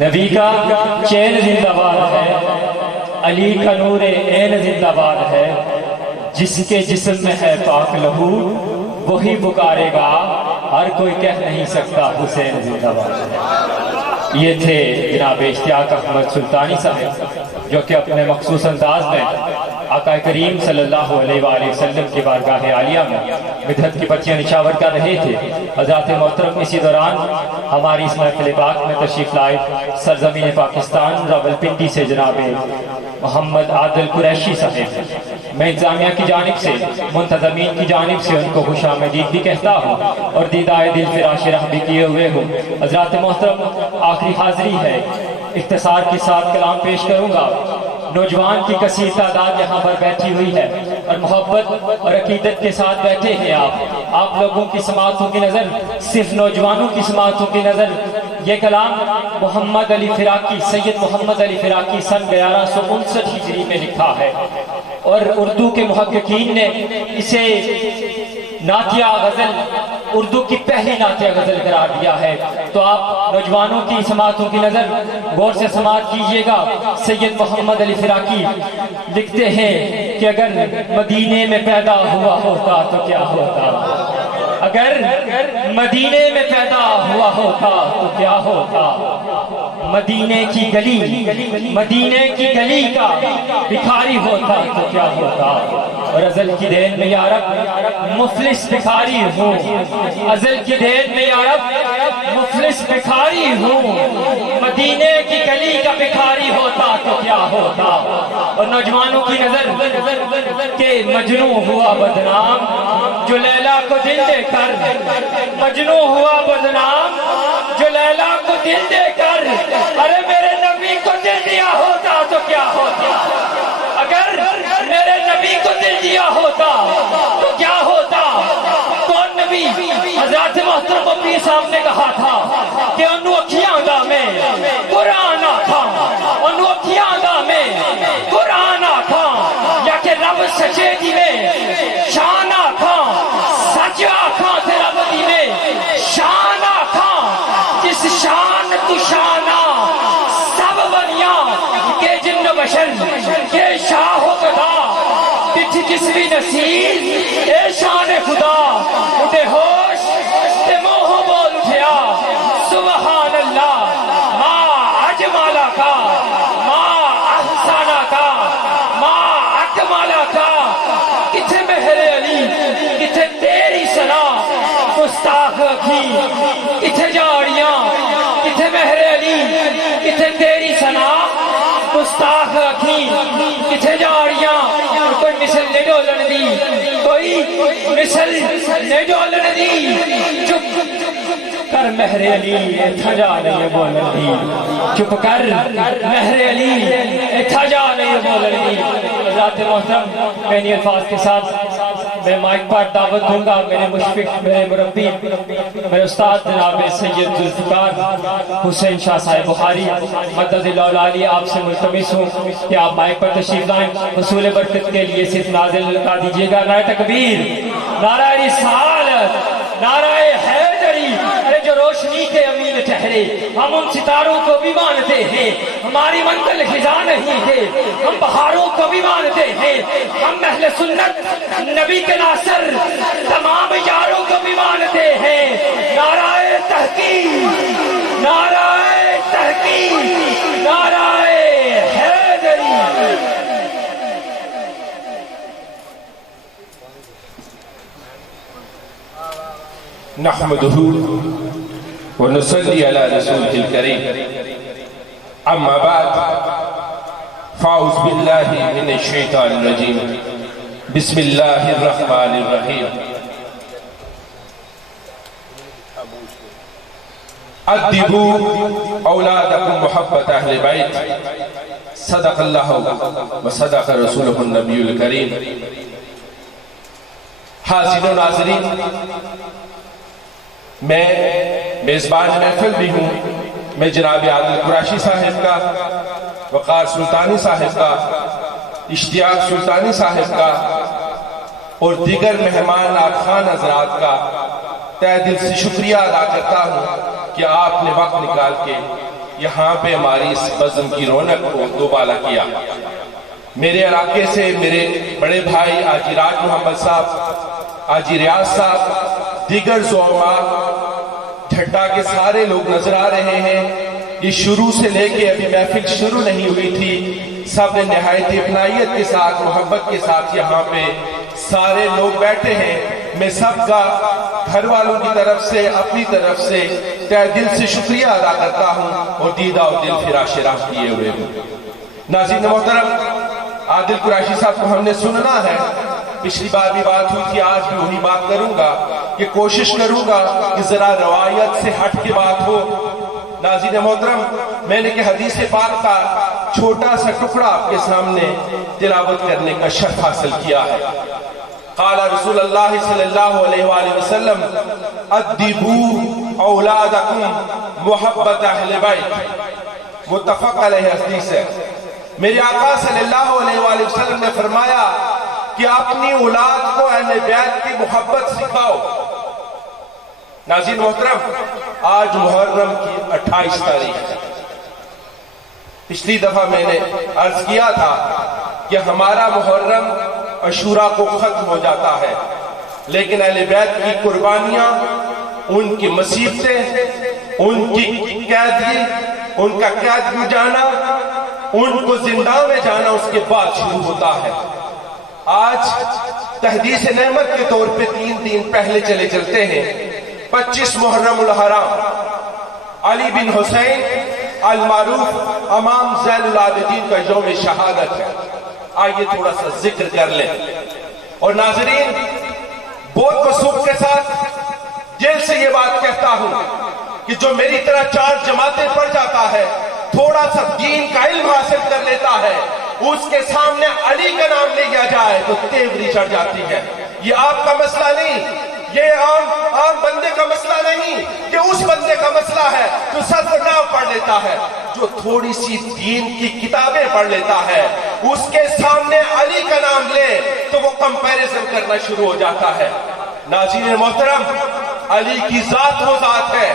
نبی کا چین زندہ باد ہے، علی کا نور عین زندہ باد ہے، جس کے جسم میں ہے پاک لہو وہی پکارے گا، ہر کوئی کہہ نہیں سکتا حسین زندہ باد ہے۔ یہ تھے جناب اشتیاق احمد سلطانی صاحب، جو کہ اپنے مخصوص انداز میں آقا کریم صلی اللہ علیہ وآلہ وسلم کی بارگاہ عالیہ میں مدحت کی پتیاں نشاور کر رہے تھے۔ حضرات محترم اسی دوران ہماری اس محفل پاک میں تشریف لائے سرزمین پاکستان راولپنڈی سے جناب محمد عادل قریشی صاحب، میں انتظامیہ کی جانب سے منتظمین کی جانب سے ان کو خوش آمدید بھی کہتا ہوں اور دیدائے دل فراش رہ بھی کیے ہوئے ہوں۔ حضرات محترم آخری حاضری ہے، اختصار کے ساتھ کلام پیش کروں گا۔ نوجوان کی کثیر تعداد یہاں پر بیٹھی ہوئی ہے اور محبت اور عقیدت کے ساتھ بیٹھے ہیں آپ لوگوں کی سماعتوں کی نظر، صرف نوجوانوں کی سماعتوں کی نظر یہ کلام محمد علی فراقی، سید محمد علی فراقی سن 1159 ہجری میں لکھا ہے اور اردو کے محققین نے اسے نعتیہ غزل، اردو کی پہلی نعتیہ غزل قرار دیا ہے۔ تو آپ نوجوانوں کی سماعتوں کی نظر غور سے سماعت کیجئے گا۔ سید محمد علی فراقی لکھتے ہیں کہ اگر مدینے میں پیدا ہوا ہوتا تو کیا ہوتا، اگر مدینے میں پیدا ہوا ہوتا تو کیا ہوتا، مدینے کی گلی کا بھکاری ہوتا تو کیا ہوتا، اور ازل کی دین میں یا رب مفلس بھکاری ہوں، ازل کی دین میں یا رب مفلس بھکاری ہوں، مدینے کی گلی کا بھکاری ہوتا تو کیا ہوتا۔ اور نوجوانوں کی نظر کہ مجنوں ہوا بدنام جو لیلا کو دل دے کر، مجنوں ہوا بدنام جو لیلا کو دل دے کر، ارے میرے نبی کو دل دیا ہوتا تو کیا ہوتا، اگر میرے نبی کو دل دیا ہوتا تو کیا ہوتا۔ کون نبی؟ حضرات محترم پیر صاحب نے کہا تھا کہ انہوں اکھیاں دا میں قرآن آکھاں، انہوں اکھیاں دا میں قرآن آکھاں، یا کہ رب سچے دی میں شان آکھاں، سچ آکھاں تے رب دی میں شان آکھاں، جس شان تو شانہ سب بنیاں کہ جن بشر کے شاہ و گدا، پچھ جس بھی نصیب اے شان خدا، اٹھے ہوش تے موہ بول اٹھیا سبحان اللہ، ما اجمالا کا ما احسانا کا ما اکمالا کا، کتھے مہر علی کتھے تیری سنا گستاخ اکھی، کتھے جاڑیاں کتھے مہر علی کتھے تیری سنا گستاخ اکھی، کتھے جاڑیاں کوئی مثل نہیں ڈولن دی، کوئی مثل نہیں ڈولن دی، چپ کر مہر علی اتھا جا نہیں بولن دی، چپ کر مہر علی اتھا جا نہیں بولن دی۔ حضرات محترم میں الفاظ کے ساتھ میں مائک پر دعوت دوں گا میرے مشفق، میرے مربی، میرے استاد جناب سید ذوالفقار حسین شاہ صاحب بخاری مدد اللہ علی، آپ سے ملتمس ہوں کہ آپ مائک پر تشریف لائیں، حصول برکت کے لیے صرف نازل لگا دیجئے گا نعرہ تکبیر، نعرہ رسالت، نعرہ حیدری، ارے جو روشنی کے امین ٹھہرے، ہم ان ستاروں کو بھی مانتے ہیں، ہماری منزل خزاں نہیں ہے، ہم بہاروں کو بھی مانتے ہیں، ہم اہل سنت نبی کے ناصر تمام یاروں کو بھی مانتے ہیں۔ نعرہ تحقیق، نعرہ تحقیق، نعرہ حیدری۔ نحمده ونصلي على رسوله الكريم، اما بعد فاعوذ بالله من الشيطان الرجيم، بسم الله الرحمن الرحيم۔ ادبوا اولادکم محبت اہل بیت، صدق اللہ وصدق رسولہ النبی الکریم۔ حاضرین و ناظرین، میں میزبان محفل بھی ہوں، میں جناب عادل قریشی صاحب کا، وقار سلطانی صاحب کا، اشتیاق سلطانی صاحب کا اور دیگر مہمان آقان حضرات کا تہ دل سے شکریہ ادا کرتا ہوں کہ آپ نے وقت نکال کے یہاں پہ ہماری اس بزم کی رونق کو دوبالا کیا۔ میرے علاقے سے میرے بڑے بھائی حاجی راج محمد صاحب، حاجی ریاض صاحب، دیگر زعما، ٹھٹا کے سارے لوگ نظر آ رہے ہیں۔ یہ شروع سے لے کے ابھی محفل شروع نہیں ہوئی تھی، سب نے نہایت اپنائیت کے ساتھ، محبت کے ساتھ یہاں پہ سارے لوگ بیٹھے ہیں۔ میں سب کا گھر والوں کی طرف سے، اپنی طرف سے تہ دل سے شکریہ ادا کرتا ہوں اور دیدہ اور دل فراش راہ کیے ہوئے ہوں۔ ناظرین محترم، عادل قریشی صاحب کو ہم نے سننا ہے، پچھلی بار بھی بات ہوئی تھی، آج بھی وہی بات کروں گا کہ کوشش کروں گا کہ ذرا روایت سے ہٹ کے بات ہو۔ ناظرین محترم، میں نے کہ حدیث پاک کا چھوٹا سا ٹکڑا آپ کے سامنے تلاوت کرنے کا شرف حاصل کیا ہے۔ قال رسول اللہ صلی اللہ علیہ وآلہ وسلم ادبوا اولادکم محبت اہل بیت، متفق علیہ حدیث ہے۔ میرے آقا صلی اللہ علیہ وآلہ وسلم نے فرمایا کہ اپنی اولاد کو اہل بیت کی محبت سکھاؤ۔ ناظرین محترم، آج محرم کی 28 تاریخ ہے۔ پچھلی دفعہ میں نے عرض کیا تھا کہ ہمارا محرم عاشوراء کو ختم ہو جاتا ہے، لیکن اہل بیت کی قربانیاں، ان کی مصیبتیں، ان کی قیدی، ان کا قید میں جانا، ان کو زندہ میں جانا اس کے بعد شروع ہوتا ہے۔ آج تحدیث نعمت کے طور پہ 3 دن پہلے چلے چلتے ہیں۔ 25 محرم الحرام، علی بن حسین المعروف امام زین العابدین کا یوم شہادت ہے۔ آئیے تھوڑا سا ذکر کر لیں۔ اور ناظرین، بہت وسوخ کے ساتھ دل سے یہ بات کہتا ہوں کہ جو میری طرح 4 جماعتیں پڑھ جاتا ہے، تھوڑا سا دین کا علم حاصل کر لیتا ہے، اس کے سامنے علی کا نام لیا جائے تو تیوری چڑھ جاتی ہے۔ یہ آپ کا مسئلہ نہیں، یہ عام بندے کا مسئلہ نہیں، یہ اس بندے کا مسئلہ ہے جو صرف نام پڑھ لیتا ہے، جو تھوڑی سی دین کی کتابیں پڑھ لیتا ہے، اس کے سامنے علی کا نام لے تو وہ کمپیریزن کرنا شروع ہو جاتا ہے۔ ناظرین محترم، علی کی ذات وہ ذات ہے،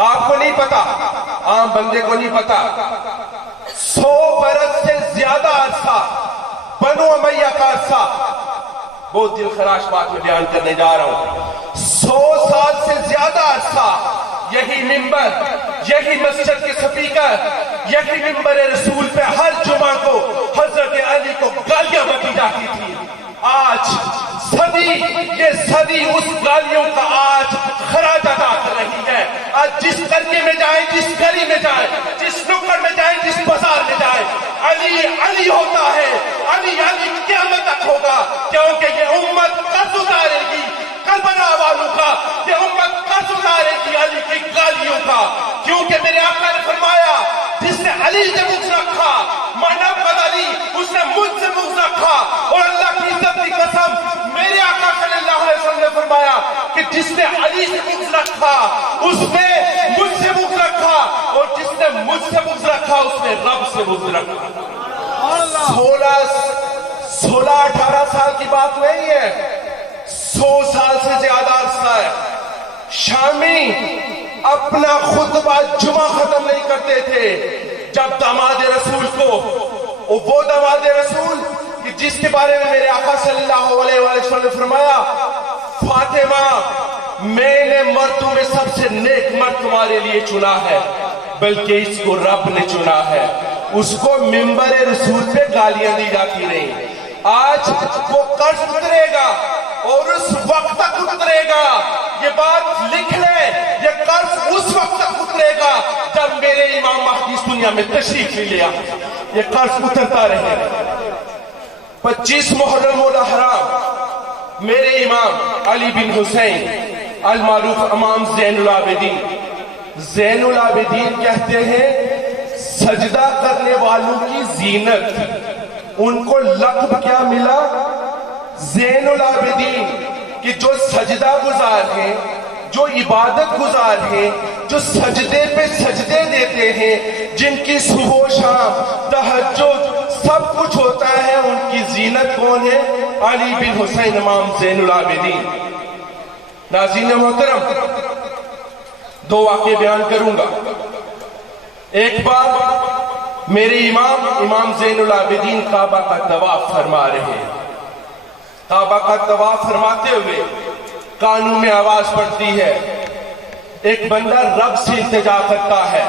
آپ کو نہیں پتا، عام بندے کو نہیں پتا۔ 100 برس سے زیادہ عرصہ، بنو امیہ کا عرصہ، بہت دل خراش بات میں بیان کرنے جا رہا ہوں، 100 سال سے زیادہ عرصہ یہی ممبر، یہی مسجد کے سپیکر، یہی ممبر رسول پہ ہر جمعہ کو حضرت علی کو گالیاں بکی جاتی تھی۔ آج صدی، یہ صدی اس گالیوں کا آج خراج ادا کر رہی ہے۔ آج جس قریے میں جائیں، جس گلی میں جائیں، جس نکڑ میں جائیں، جس بازار میں جائیں، علی علی ہوتا ہے، علی علی قیامت تک ہوگا، کیونکہ یہ امت قرض اتارے گی کربلا والوں کا، یہ امت قرض اتارے گی علی کی گالیوں کا، کیونکہ میرے آقا نے فرمایا جس نے علی سے بغض رکھا، محمد علی، اس نے مجھ سے بغض رکھا، اور اللہ کی عزت کی قسم میرے آقا صلی اللہ علیہ وسلم نے فرمایا کہ جس نے علی سے بغض رکھا اس نے مجھ سے بغض رکھا، اور جس نے مجھ سے بغض رکھا اس نے رب سے بغض رکھا۔ 16-18 سال کی بات نہیں ہے، 100 سال سے زیادہ عرصہ ہے۔ شامی اپنا خطبہ جمعہ ختم نہیں کرتے تھے جب داماد رسول کو، وہ داماد رسول کہ جس کے بارے میں میرے آقا صلی اللہ علیہ وسلم نے فرمایا، فاطمہ میں نے مردوں میں سب سے نیک مرد تمہارے لیے چنا ہے، بلکہ اس کو رب نے چنا ہے۔ اس کو ممبر رسول پہ گالیاں دی جاتی رہی۔ آج وہ قرض اترے گا اور اس وقت تک اترے گا، یہ بات لکھ لیں، یہ قرض اس وقت تک اترے گا جب میرے امام مہدی اس دنیا میں تشریف لے لیا، یہ قرض اترتا رہے گا۔ 25 محرم الحرام، میرے امام علی بن حسین المعروف امام زین العابدین، زین العابدین کہتے ہیں سجدہ کرنے والوں کی زینت، ان کو لقب کیا ملا؟ زین العابدین، کہ جو سجدہ گزار ہیں، جو عبادت گزار ہیں، جو سجدے پہ سجدے دیتے ہیں، جن کی صبح و شام تہجد سب کچھ ہوتا ہے، ان کی زینت کون ہے؟ علی بن حسین امام زین العابدین۔ ناظرین محترم، 2 واقعے بیان کروں گا۔ ایک بار میرے امام زین العابدین کعبہ کا طواف فرما رہے ہیں. کعبہ کا طواف فرماتے ہوئے کانوں میں آواز پڑتی ہے. ایک بندہ رب سے التجا کرتا ہے,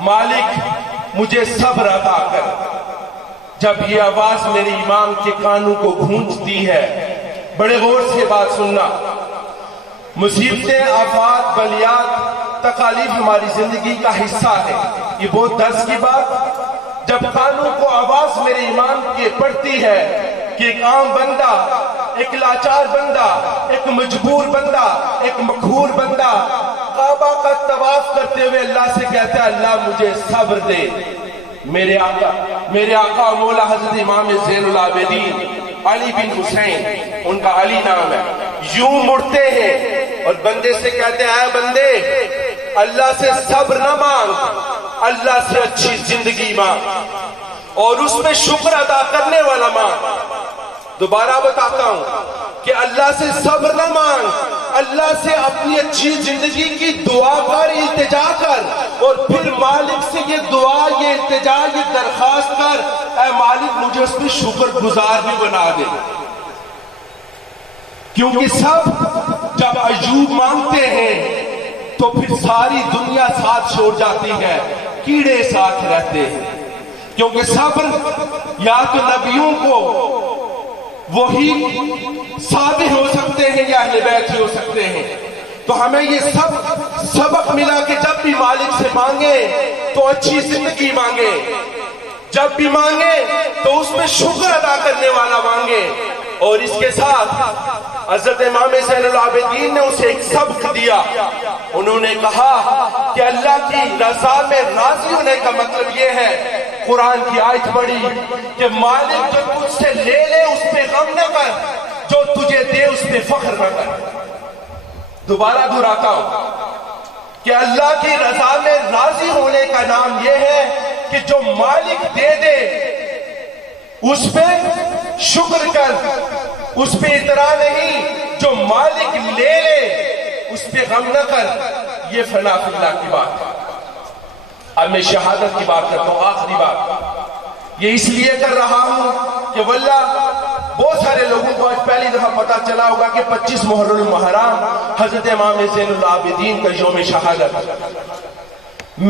مالک مجھے صبر عطا کر. جب یہ آواز میرے امام کے کانوں کو گونجتی ہے, بڑے غور سے بات سننا, مصیبتیں, آفات, بلیات, تکالیف ہماری زندگی کا حصہ ہے. یہ بہت درس کی بات. جب کانوں کو آواز میرے امام کی پڑتی ہے کہ ایک عام بندہ, ایک لاچار بندہ, ایک مجبور بندہ, ایک مقہور بندہ کعبہ کا طواف کرتے ہوئے اللہ سے کہتا ہے اللہ مجھے صبر دے. میرے آقا مولا حضرت امام زین العابدین علی بن حسین, ان کا علی نام ہے, یوں مڑتے ہیں اور بندے سے کہتے ہیں اے بندے, اللہ سے صبر نہ مانگ, اللہ سے اچھی زندگی مانگ اور اس میں شکر ادا کرنے والا مانگ. دوبارہ بتاتا ہوں کہ اللہ سے صبر نہ مانگ, اللہ سے اپنی اچھی زندگی کی دعا کر, التجا کر, اور پھر مالک سے یہ دعا, یہ التجا, یہ درخواست کر اے مالک مجھے اس میں شکر گزار بھی بنا دے. کیونکہ سب جب ایوب مانگتے ہیں تو پھر ساری دنیا ساتھ چھوڑ جاتی ہے, کیڑے ساتھ رہتے ہیں. کیونکہ صبر یا تو نبیوں کو وہی ثابت ہو سکتے ہیں یا اہل بیت ہی ہو سکتے ہیں. تو ہمیں یہ سبق ملا کہ جب بھی مالک سے مانگے تو اچھی زندگی مانگے, جب بھی مانگے تو اس میں شکر ادا کرنے والا مانگے. اور اس کے ساتھ حضرت امام زین العابدین نے اسے ایک سبق دیا. انہوں نے کہا کہ اللہ کی رضا میں راضی ہونے کا مطلب یہ ہے, قرآن کی آیت پڑھی کہ مالک جو تجھ سے لے لے اس پہ غم نہ کر, جو تجھے دے اس پہ فخر نہ کر. دوبارہ دہراتا ہوں کہ اللہ کی رضا میں راضی ہونے کا نام یہ ہے کہ جو مالک دے دے اس پہ شکر کر, اس پہ اطراء نہیں, جو مالک لے لے اس پہ غم نہ کر. یہ فنا فی اللہ کی بات ہے. اب میں شہادت کی بات کرتا ہوں, آخری بات. یہ اس لیے کر رہا ہوں کہ واللہ بہت سارے لوگوں کو آج پہلی دفعہ پتا چلا ہوگا کہ 25 محرم المحرم حضرت امام زین العابدین کا یوم شہادت.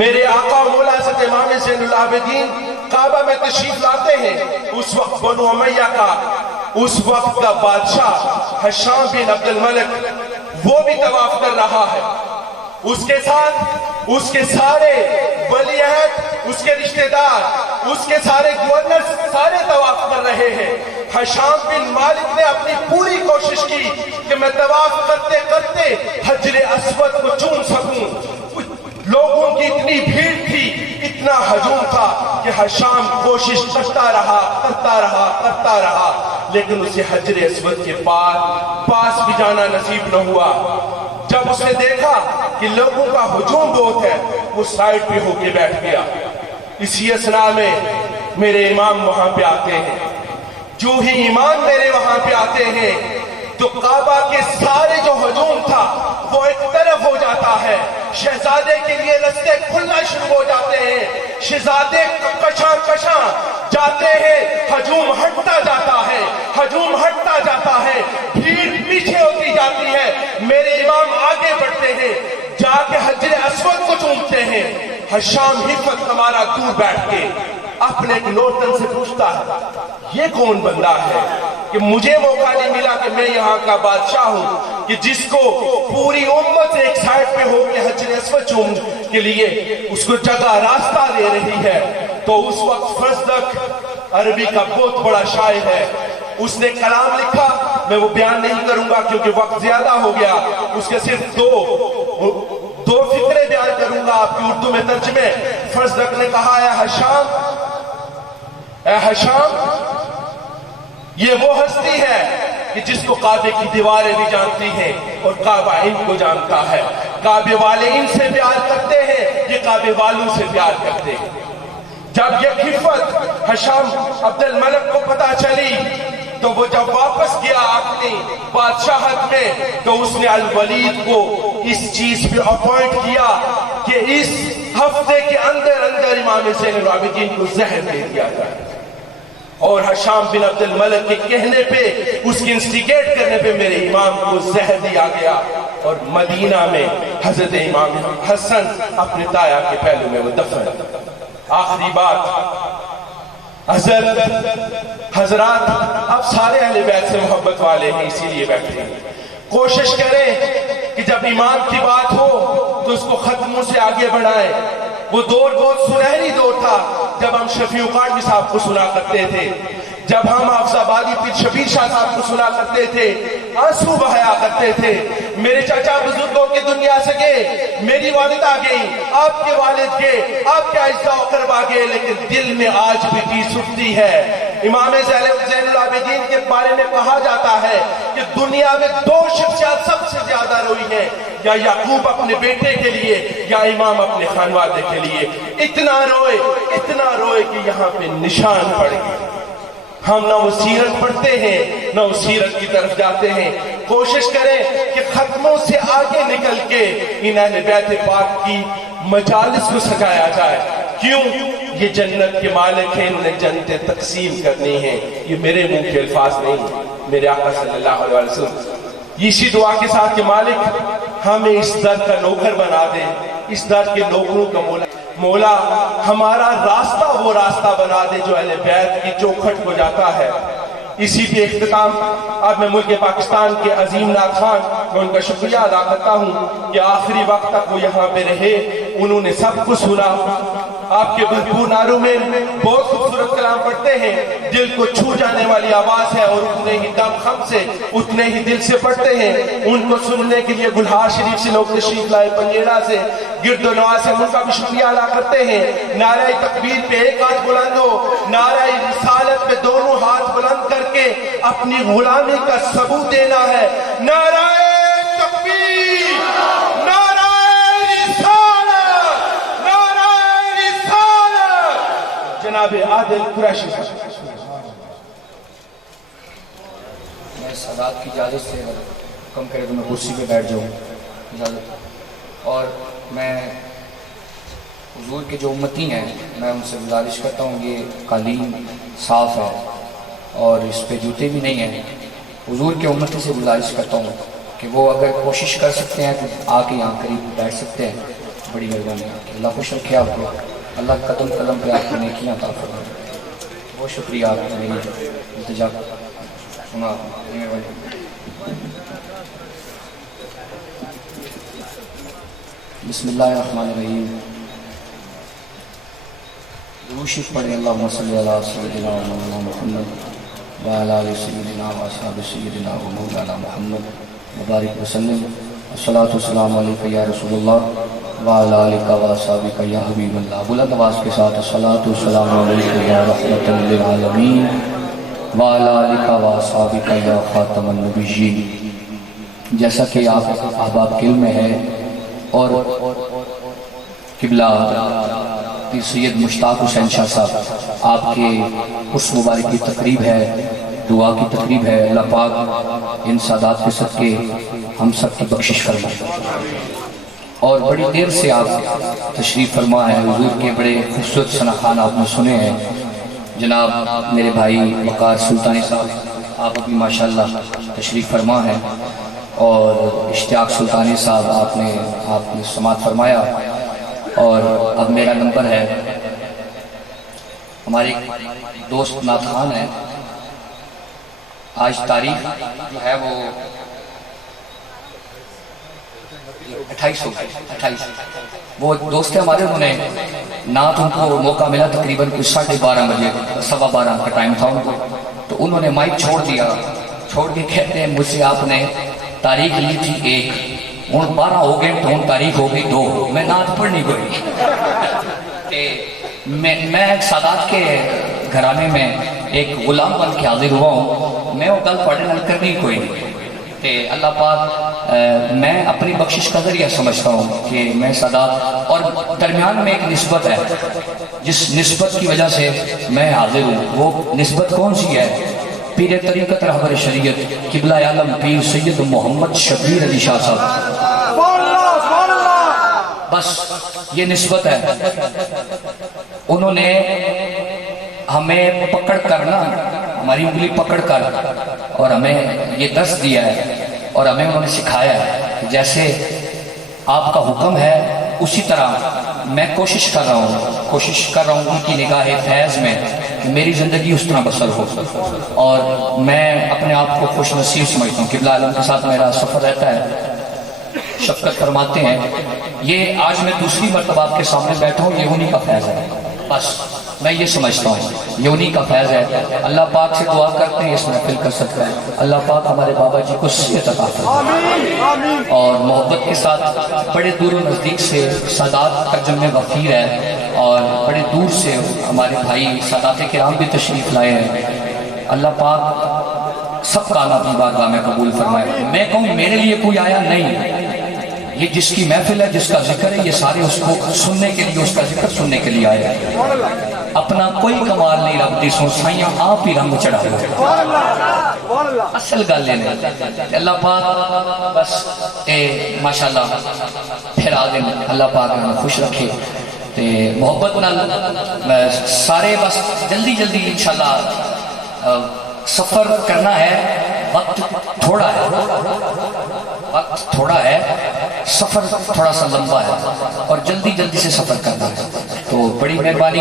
میرے آقا مولا حضرت امام زین العابدین کعبہ میں تشریف لاتے ہیں. اس وقت بنو امیہ کا اس وقت کا بادشاہ ہشام بن عبد الملک وہ بھی طواف کر رہا ہے. اس کے ساتھ اس کے سارے ولی عہد, اس کے رشتہ دار, اس کے سارے گورنر سارے طواف کر رہے ہیں. ہشام بن مالک نے اپنی پوری کوشش کی کہ میں طواف کرتے کرتے حجر اسود کو چوم سکوں. لوگوں کی اتنی بھیڑ تھی, اتنا ہجوم تھا کہ ہشام کوشش کرتا رہا, لیکن اسے حجر اسود کے پاس بھی جانا نصیب نہ ہوا. جب اس نے دیکھا کہ لوگوں کا ہجوم بہت ہے, وہ سائیڈ پہ ہو کے بیٹھ گیا. اسی اثناء میں میرے امام وہاں پہ آتے ہیں. جو ہی امام میرے وہاں پہ آتے ہیں تو کعبہ کے سارے جو ہجوم تھا وہ ایک طرف ہو جاتا ہے. شہزادے کے لیے رستے کھلنا شروع ہو جاتے ہیں. شہزادے کشاں جاتے ہیں, ہجوم ہٹتا جاتا ہے, بھیڑ پیچھے ہوتی جاتی ہے. میرے امام آگے بڑھتے ہیں, جا کے حجر اسود کو چومتے ہیں. ہشام حفت ہمارا دور بیٹھ کے اپنے ایک نوٹن سے پوچھتا ہے یہ کون بندہ ہے کہ مجھے موقع نہیں ملا کہ میں یہاں کا بادشاہ ہوں, کہ جس کو پوری امت ایک سائڈ پہ ہو کے حجر اسود چوم کے لیے اس کو جگہ راستہ دے رہی ہے. تو اس وقت فرزدق عربی کا بہت بڑا شاعر ہے, اس نے کلام لکھا. میں وہ بیان نہیں کروں گا کیونکہ وقت زیادہ ہو گیا. اس کے صرف دو فکرے بیان کروں گا آپ کی اردو میں ترجمے. فرزدق نے کہا اے حشام یہ وہ ہستی ہے کہ جس کو کعبے کی دیواریں بھی جانتی ہیں اور کعبہ ان کو جانتا ہے. کعبے والے ان سے پیار کرتے ہیں, یہ کعبے والوں سے پیار کرتے ہیں. جب یہ خفت ہشام عبد الملک کو پتا چلی تو وہ جب واپس گیا اپنی بادشاہت میں تو اس نے الولید کو اس چیز پہ اپوائنٹ کیا کہ اس ہفتے کے اندر اندر امام زین العابدین کو زہر دے دیا گیا، اور حشام بن عبد الملک کے کہنے پہ، اس کی انسٹیگیٹ کرنے پہ میرے امام کو زہر دیا گیا، اور مدینہ میں حضرت امام حسن اپنے تایا کے پہلو میں وہ دفن۔ آخری بات حضرات، اب سارے اہل بیت سے محبت والے ہیں اسی لیے بیٹھے ہیں، کوشش کریں کہ جب امام کی بات ہو تو اس کو ختموں سے آگے بڑھائیں۔ وہ دور بہت سنہری دور تھا جب ہم شفیع قادری صاحب کو سنا کرتے تھے، جب ہم حافظ آبادی پیر شبیر شاہ صاحب کو سنا کرتے تھے، آنسو بہایا کرتے تھے۔ میرے چچا بزرگوں کے دنیا سے گئے، میری والدہ گئی، آپ کے والد گئے، آپ کے اعزاء و اقربا گئے، لیکن دل میں آج بھی ٹیس اٹھتی ہے۔ امام زین العابدین کے بارے میں کہا جاتا ہے کہ دنیا میں دو شخصیات سب سے زیادہ روئی ہیں، یا یعقوب اپنے بیٹے کے لیے، یا امام اپنے خانوادے کے لیے۔ اتنا روئے کہ یہاں پہ نشان پڑ گئے۔ ہم نہ وہ سیرت پڑھتے ہیں نہ وہ سیرت کی طرف جاتے ہیں۔ کوشش کریں کہ ختموں سے آگے نکل کے ان اہل بیت پاک کی مجالس کو سجایا جائے۔ کیوں؟ یہ جنت کے مالک ہیں، انہیں جنتیں تقسیم کرنی ہیں۔ یہ میرے منہ کے الفاظ نہیں، میرے آقا صلی اللہ علیہ وسلم۔ اسی دعا کے ساتھ کہ مالک ہمیں اس در کا نوکر بنا دے، اس در کے نوکروں کا مولا ہمارا راستہ وہ راستہ بنا دے جو اہل بیت کی چوکھٹ کو جاتا ہے۔ اسی پہ اختتام، اب میں ملک پاکستان کے عظیم نعت خوان، میں ان کا شکریہ ادا کرتا ہوں کہ آخری وقت تک وہ یہاں پہ رہے، انہوں نے سب کو سنا۔ آپ کے بھرپور نعروں میں بہت خوبصورت کلام پڑھتے ہیں، دل کو چھو جانے والی آواز ہے، اور اتنے ہی دم خم سے، اتنے ہی دل سے پڑھتے ہیں۔ ان کو سننے کے لیے گلہار شریف سے لوگ تشریف لائے، پنجیڑا سے، گرد و نواز سے، ان کا بھی شکریہ ادا کرتے ہیں۔ نعرہ تکبیر پہ ایک ہاتھ بلند ہو، نعرہ رسالت پہ دونوں ہاتھ بلند کر کے اپنی غلامی کا ثبوت دینا ہے۔ نعرہ تکبیر، نعرہ رسالت، نعرہ رسالت۔ جناب عادل قریشی میں سادات کی اجازت سے کم کرے تو میں کرسی پہ بیٹھ جاؤں، اجازت۔ اور میں حضور کے جو امتی ہیں، میں ان سے گزارش کرتا ہوں، یہ قالین صاف ہے اور اس پہ جوتے بھی نہیں ہیں۔ حضور کے امتی سے گزارش کرتا ہوں کہ وہ اگر کوشش کر سکتے ہیں تو آ کے یہاں قریب بیٹھ سکتے ہیں، بڑی مہربانی ہے۔ اللہ خوش رکھے آپ کو، اللہ قدم قدم پہ آپ کو نیکیاں عطا فرمائے۔ بہت شکریہ آپ نے میری التجا سنا، بڑی مہربانی۔ بسم اللہ الرحمن الرحیم۔ درود پڑھیں، اللہم صلی علی سیدنا و مولانا محمد وعلی آل سیدنا و اصحاب سیدنا و مولانا محمد مبارک وسلم۔ الصلاۃ والسلام علیک یا رسول اللہ وعلی آلک و اصحابک یا حبیب اللہ۔ بلند آواز کے ساتھ الصلاۃ والسلام علیک یا رحمۃ للعالمین وعلی آلک و اصحابک یا خاتم النبیین۔ جیسا کہ آپ احباب کے علم میں ہے، اور قبلہ پیر سید مشتاق حسین شاہ صاحب آپ کے اس مبارک کی تقریب ہے، دعا کی تقریب ہے۔ اللہ پاک ان سادات کے صدقے ہم سب کی بخشش فرمائے۔ اور بڑی دیر سے آپ تشریف فرما ہے، حضور کے بڑے خوبصورت ثناخوان آپ نے سنے ہیں۔ جناب میرے بھائی وقار سلطانی صاحب، آپ ابھی ماشاءاللہ تشریف فرما ہے، اور اشتیاق سلطانی صاحب آپ نے سماعت فرمایا۔ اور اب میرا نمبر ہے، ہماری دوست نعت خوان ہے، آج تاریخ جو ہے وہ 28 وہ دوست ہیں ہمارے، انہوں نے نعت، ان کو موقع ملا تقریباً کچھ 12:30 بجے، 12:15 کا ٹائم تھا ان کو، تو انہوں نے مائک چھوڑ کے کہتے ہیں مجھ سے آپ نے تاریخ لی تھی 1، ہوں 12 ہو گئے تو ہوں تاریخ ہو گئی 2، میں نعت پڑھنی کوئی۔ میں ایک سادات کے گھرانے میں ایک غلام بن کے حاضر ہوا ہوں، میں وہ گل پڑھنے کرنی کوئی نہیں۔ اللہ پاک میں اپنی بخشش کا ذریعہ سمجھتا ہوں کہ میں سادات، اور درمیان میں ایک نسبت ہے، جس نسبت کی وجہ سے میں حاضر ہوں، وہ نسبت کون سی ہے؟ پیر طریقت رہبر شریعت قبلہ عالم پیر سید محمد شبیر علی شاہ صاحب، بس یہ نسبت ہے. انہوں نے ہمیں پکڑ کر نا، ہماری انگلی پکڑ کر اور ہمیں یہ درس دیا ہے اور ہمیں انہوں نے سکھایا ہے جیسے آپ کا حکم ہے اسی طرح میں کوشش کر رہا ہوں ان کی نگاہ فیض میں کہ میری زندگی اس طرح بسر ہو. اور میں اپنے آپ کو خوش نصیب سمجھتا ہوں. قبلہ عالم کے ساتھ میرا سفر رہتا ہے. شفقت فرماتے ہیں یہ آج میں دوسری مرتبہ آپ کے سامنے بیٹھا ہوں، یہ انہی کا فیض ہے. بس میں یہ سمجھتا ہوں یہ انہی کا فیض ہے. اللہ پاک سے دعا کرتے ہیں اس محفل کا صدقہ ہے اللہ پاک ہمارے بابا جی کو صحت عطا فرمائے اور محبت کے ساتھ بڑے دور و نزدیک سے سادات ترجمہ غفیر ہے اور بڑے دور سے ہمارے بھائی سادات کرام بھی تشریف لائے ہیں. اللہ پاک سب کا اپنی بارگاہ میں قبول فرمائے. میں کہوں میرے لیے کوئی آیا نہیں، یہ جس کی محفل ہے جس کا ذکر ہے یہ سارے اس کو سننے کے لیے، اس کا ذکر سننے کے لیے آئے ہیں. اپنا کوئی کمال نہیں رب دی سو سائیاں آپ ہی رنگ چڑھا ہوئے اصل گل نہیں. اللہ پاک بس ماشاءاللہ پھر آگے اللہ پاک ہمیں خوش رکھے تے محبت نال سارے بس جلدی جلدی انشاءاللہ سفر کرنا ہے. وقت تھوڑا ہے سفر تھوڑا سا لمبا ہے اور جلدی جلدی سے سفر کرنا ہے. تو بڑی مہربانی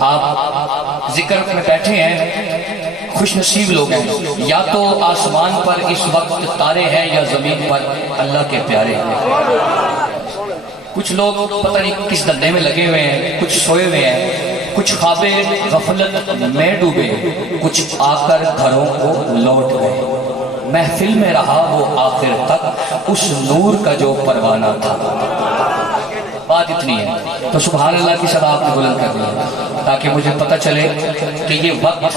آپ ذکر میں بیٹھے ہیں، خوش نصیب لوگ ہیں. یا تو آسمان پر اس وقت تارے ہیں یا زمین پر اللہ کے پیارے ہیں. کچھ لوگ پتہ نہیں کس دھندے میں لگے ہوئے ہیں، کچھ سوئے ہوئے ہیں، کچھ خواب غفلت میں ڈوبے، کچھ آ کر گھروں کو لوٹ گئے. محفل میں رہا وہ آخر تک اس نور کا جو پروانہ تھا. بات اتنی ہے تو سبحان اللہ کی صدا آپ نے بلند کر دی تاکہ مجھے پتہ چلے کہ یہ وقت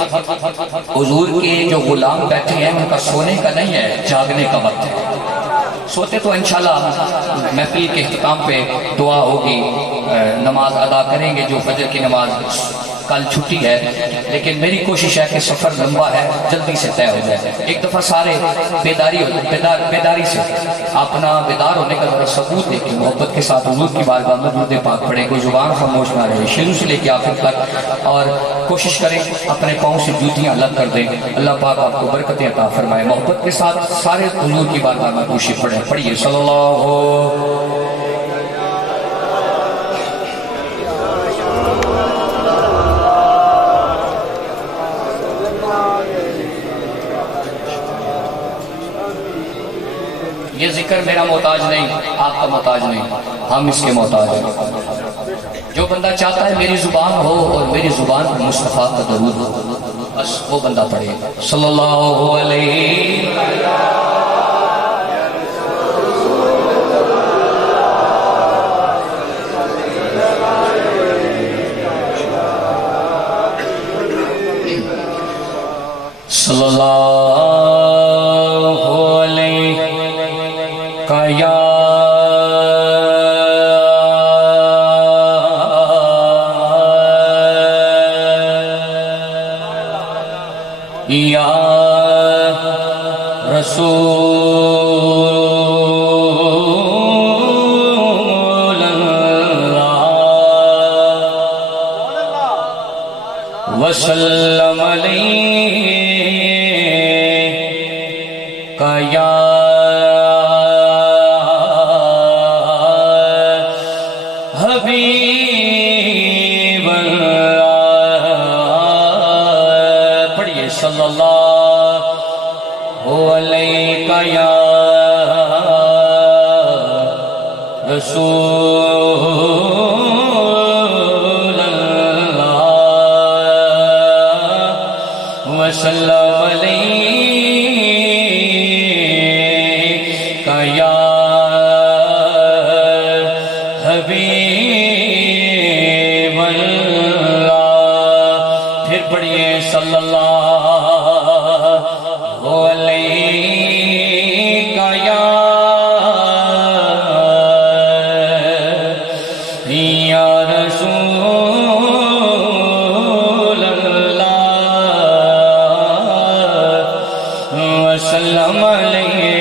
حضور کے جو غلام بیٹھے ہیں ان کا سونے کا نہیں ہے، جاگنے کا وقت ہے. سوتے تو انشاءاللہ محفل کے اختتام پہ دعا ہوگی، نماز ادا کریں گے جو فجر کی نماز کل چھٹی ہے، لیکن میری کوشش ہے کہ سفر لمبا ہے جلدی سے طے ہو جائے. ایک دفعہ سارے بیداری سے اپنا بیدار ہونے کا ذرا ثبوت دے کے محبت کے ساتھ حضور کی بارگاہ میں درود پاک پڑھیں. کوئی زبان خاموش نہ رہے شروع سے لے کے آخر تک، اور کوشش کریں اپنے پاؤں سے جوتیاں الگ کر دیں. اللہ پاک آپ کو برکتیں عطا فرمائے. محبت کے ساتھ سارے حضور کی بارگاہ میں کوشش پڑھیے صلی اللہ یہ ذکر میرا محتاج نہیں، آپ کا محتاج نہیں، ہم اس کے محتاج ہیں. جو بندہ چاہتا ہے میری زبان ہو اور میری زبان پر مصطفیٰ کا درود ہو، بس وہ بندہ پڑھے صلی اللہ علیہ. صلی اللہ یا رسول اللہ وسلم علیہ یا حبیب اللہ. پڑھیے صلی اللہ علیہ یا رسول اللہ وسلم علیہ یا حبیب اللہ. پھر پڑھیے صلی اللہ علیہ یا رسول اللہ وسلم علیہ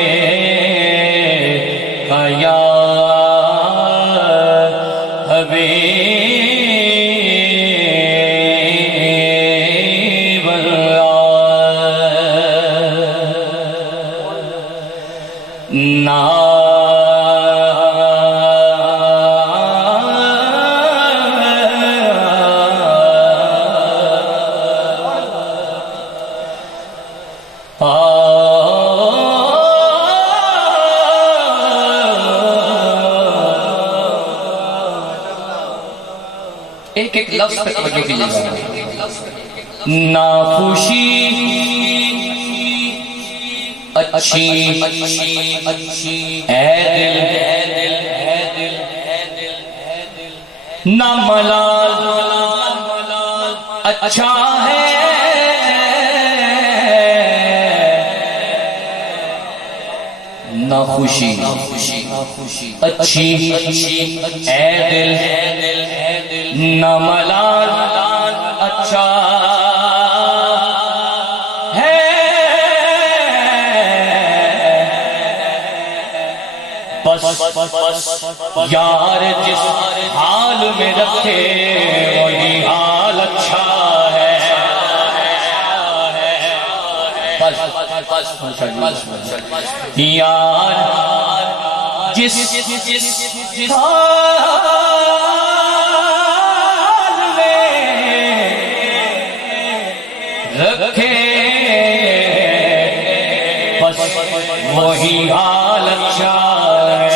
یا حبیب اللہ ایک ایک لفظ پہ توجہ کیجیے گا. ناخوشی اچھی اے دل نہ ملال اچھا ہے نہ خوشی اچھی اے دل نہ ملال اچھا ہے بس یار جس حال میں رکھے وہی حال اچھا ہے. یار جس حال میں رکھے بس وہی حال اچھا ہے.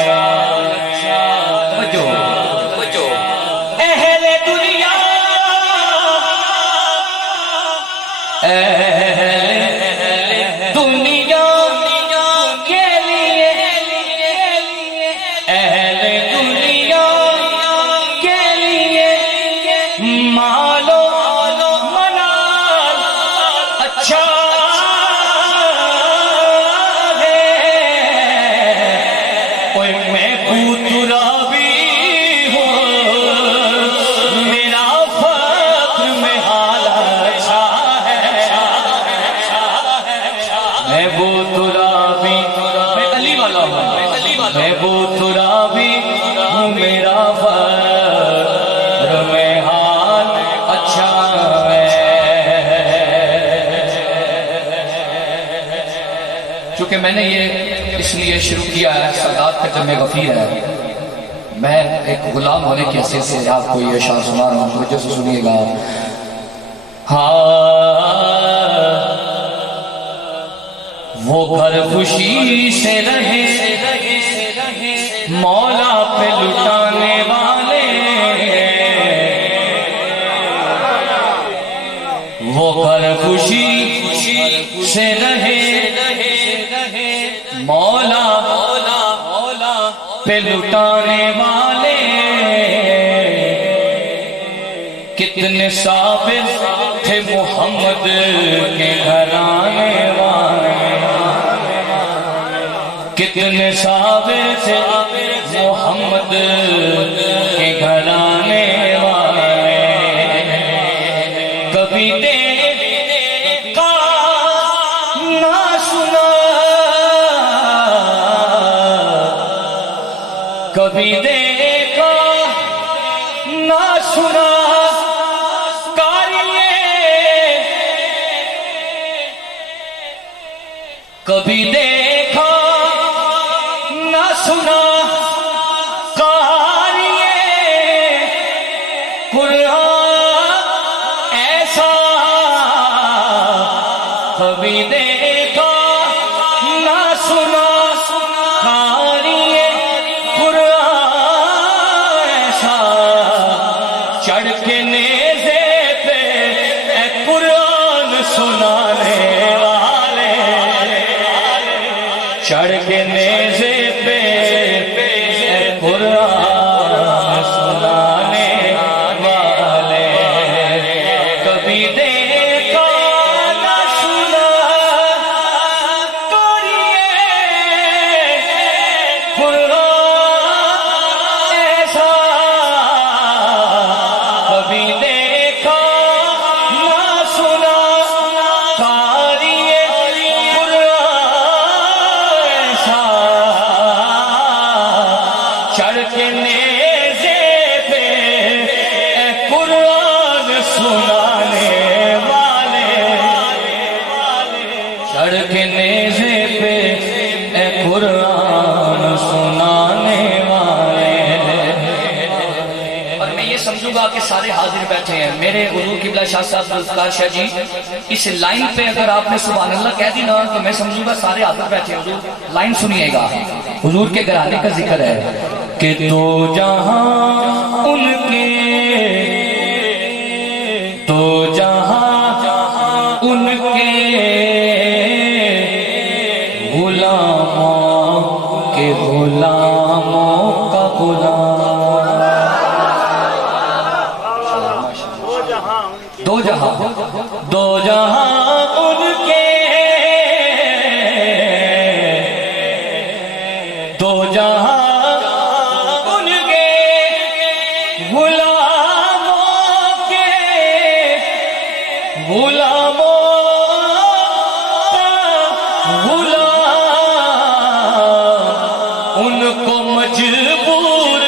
اہل دنیا دنیا کے لیے اہل دنیا کے لیے مالو منال اچھا ہے. کوئی میں پوترا بھی ہوں میرا فخر میں حال اچھا ہے. میں پوترا بھی میں علی والا ہوں میں پوترا بھی ہوں میرا فخر میں حال اچھا ہے. چونکہ میں نے یہ اس لیے شروع کیا ہے سادات کا جمع غفیر ہے. میں ایک غلام ہونے کی حیثیت سے آپ کو یہ اشعار سنا رہا ہوں توجہ سے سنیے گا. وہ گھر خوشی سے رہے مولا پہ لٹانے والے وہ گھر خوشی سے رہے مولا پہ لٹانے والے کتنے صابر تھے محمد کے گھرانے والے کتنے صابر تھے محمد کے گھرانے والے. کبھی دیکھا نہ سنا کبھی دیکھا نہ سنا کبھی دیکھا نہ سنا قاریے قرآن ایسا کبھی دیکھا نہ سنا قاریے قرآن ایسا چڑھ کے نیزے پہ اے قرآن سنانے چڑھ کے نیزے پہ قرآن سنانے والے کبھی دیکھا نہ سنا قاریے قرآن ایسا کبھی دیکھا سنانے والے، چڑھ کے نیزے پہ اے قرآن سنانے والے۔ اور میں یہ سمجھوں گا کہ سارے حاضر بیٹھے ہیں، میرے حضور قبلہ شاہ صاحب ذوالفقار شاہ جی اس لائن پہ اگر آپ نے سبحان اللہ کہہ دی نا تو میں سمجھوں گا سارے حاضر بیٹھے ہیں۔ حضور لائن سنیے گا، حضور کے گھرانے کا ذکر ہے کہ دو جہاں ان کے، دو جہاں ان کے غلاموں کے غلاموں کا غلام، دو جہاں، دو جہاں ان کے، دو جہاں ان کے غلاموں کے غلاموں کا غلام، ان کو مجبور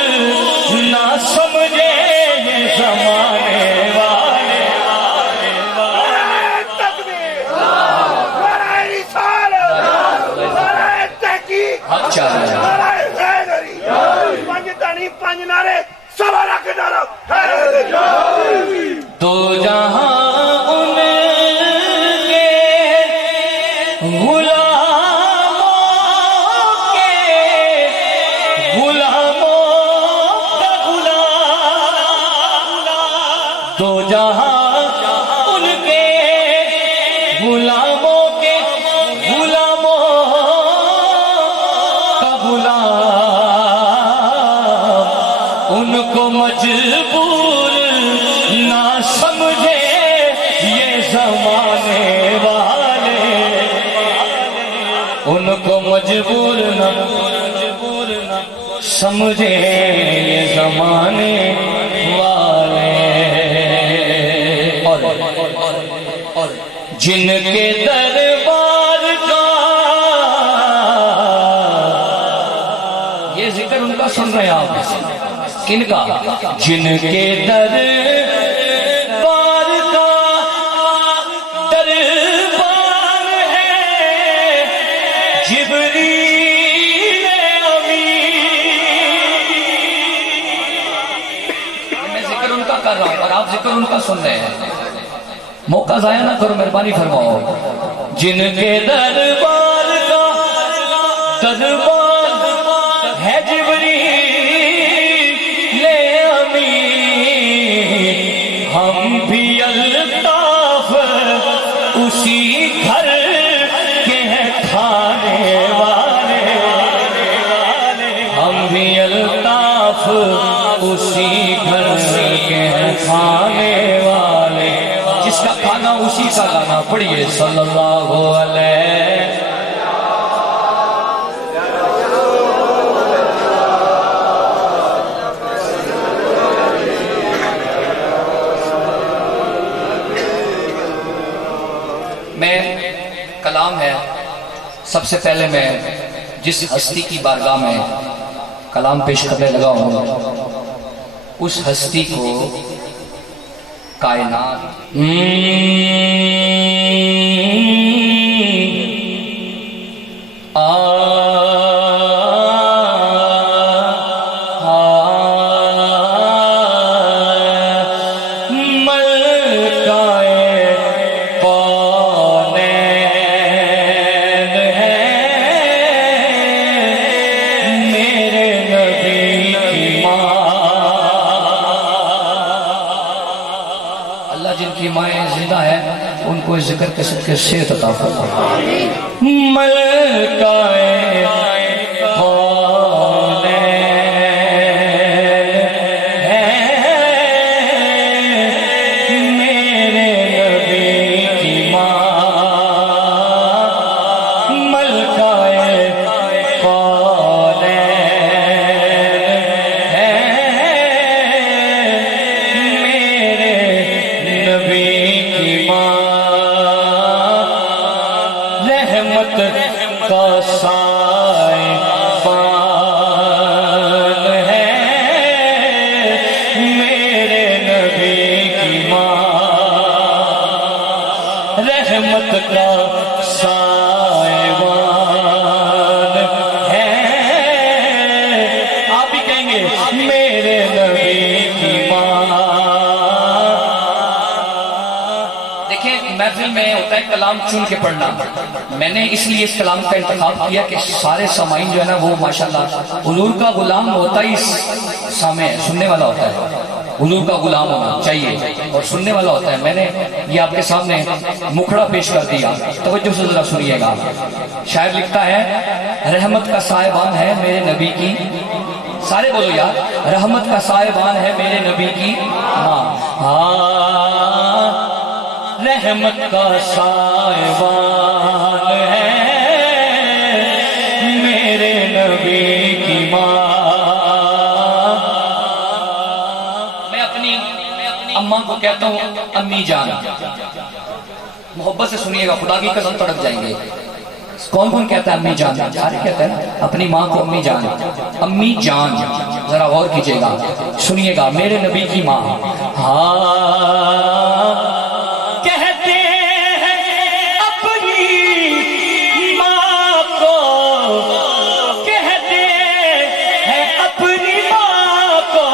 نہ سمجھے یہ زمانے والے۔ اچھا دو جہاں ان کے غلاموں کے غلاموں کا غلام، دو جہاں ان کے غلاموں کے غلاموں کا غلام، ان کو مجبور نہ سمجھے یہ زمانے والے، ان کو مجبور نہ سمجھے یہ زمانے والے۔ اور جن کے دربار کا یہ ذکر ان کا سن رہے ہیں آپ، کن کا؟ جن کے دربار کا دربار ہے جبریل امین۔ میں ذکر ان کا کر رہا ہوں اور آپ ذکر ان کا سن رہے ہیں، موقع ضائع نہ کرو، مہربانی فرماؤ۔ جن کے دربار کا دربار ہے جبریل امین، ہم بھی الطاف اسی گھر کے ہیں کھانے والے، ہم بھی الطاف اسی گھر کے ہیں کھانے والے، جس کا کھانا اسی کا گانا پڑھیے صلی اللہ علیہ۔ میں کلام ہے، سب سے پہلے میں جس ہستی کی بارگاہ میں کلام پیش کرنے لگا ہوں اس ہستی کو کائنات جن کی مائیں زندہ ہیں ان کو اس ذکر کے صدقے صحت عطا فرمائے۔ ملکہ کا سایہ رحمت کا سائبان ہے. آپ بھی کہیں گے میرے نبی کی ماں. دیکھیں محفل میں ہوتا ہے کلام چن کے پڑھنا. میں نے اس لیے اس کلام کا انتخاب کیا کہ سارے سامعین جو ہے نا وہ ماشاءاللہ حضور کا غلام ہوتا ہی سامع سننے والا ہوتا ہے. حضور کا غلام ہونا چاہیے اور سننے والا ہوتا ہے. میں نے یہ آپ کے سامنے مکھڑا پیش کر دیا, توجہ سے ذرا سنیے گا. شاعر لکھتا ہے رحمت کا سائبان ہے میرے نبی کی, سارے بولو یار, رحمت کا سائبان ہے میرے نبی کی ماں. رحمت کا سائبان ہے میرے نبی کی ماں. میں اپنی اماں کو کہتا ہوں امی جان. محبت سے سنیے گا, خدا کی قسم تڑپ جائیں گے. کون کون کہتا ہے امی جان؟ سارے کہتے ہیں اپنی ماں کو امی جان. امی جان ذرا غور کیجئے گا, سنیے گا. میرے نبی کی ماں کہتے ہیں اپنی ماں کو, کہتے ہیں اپنی ماں کو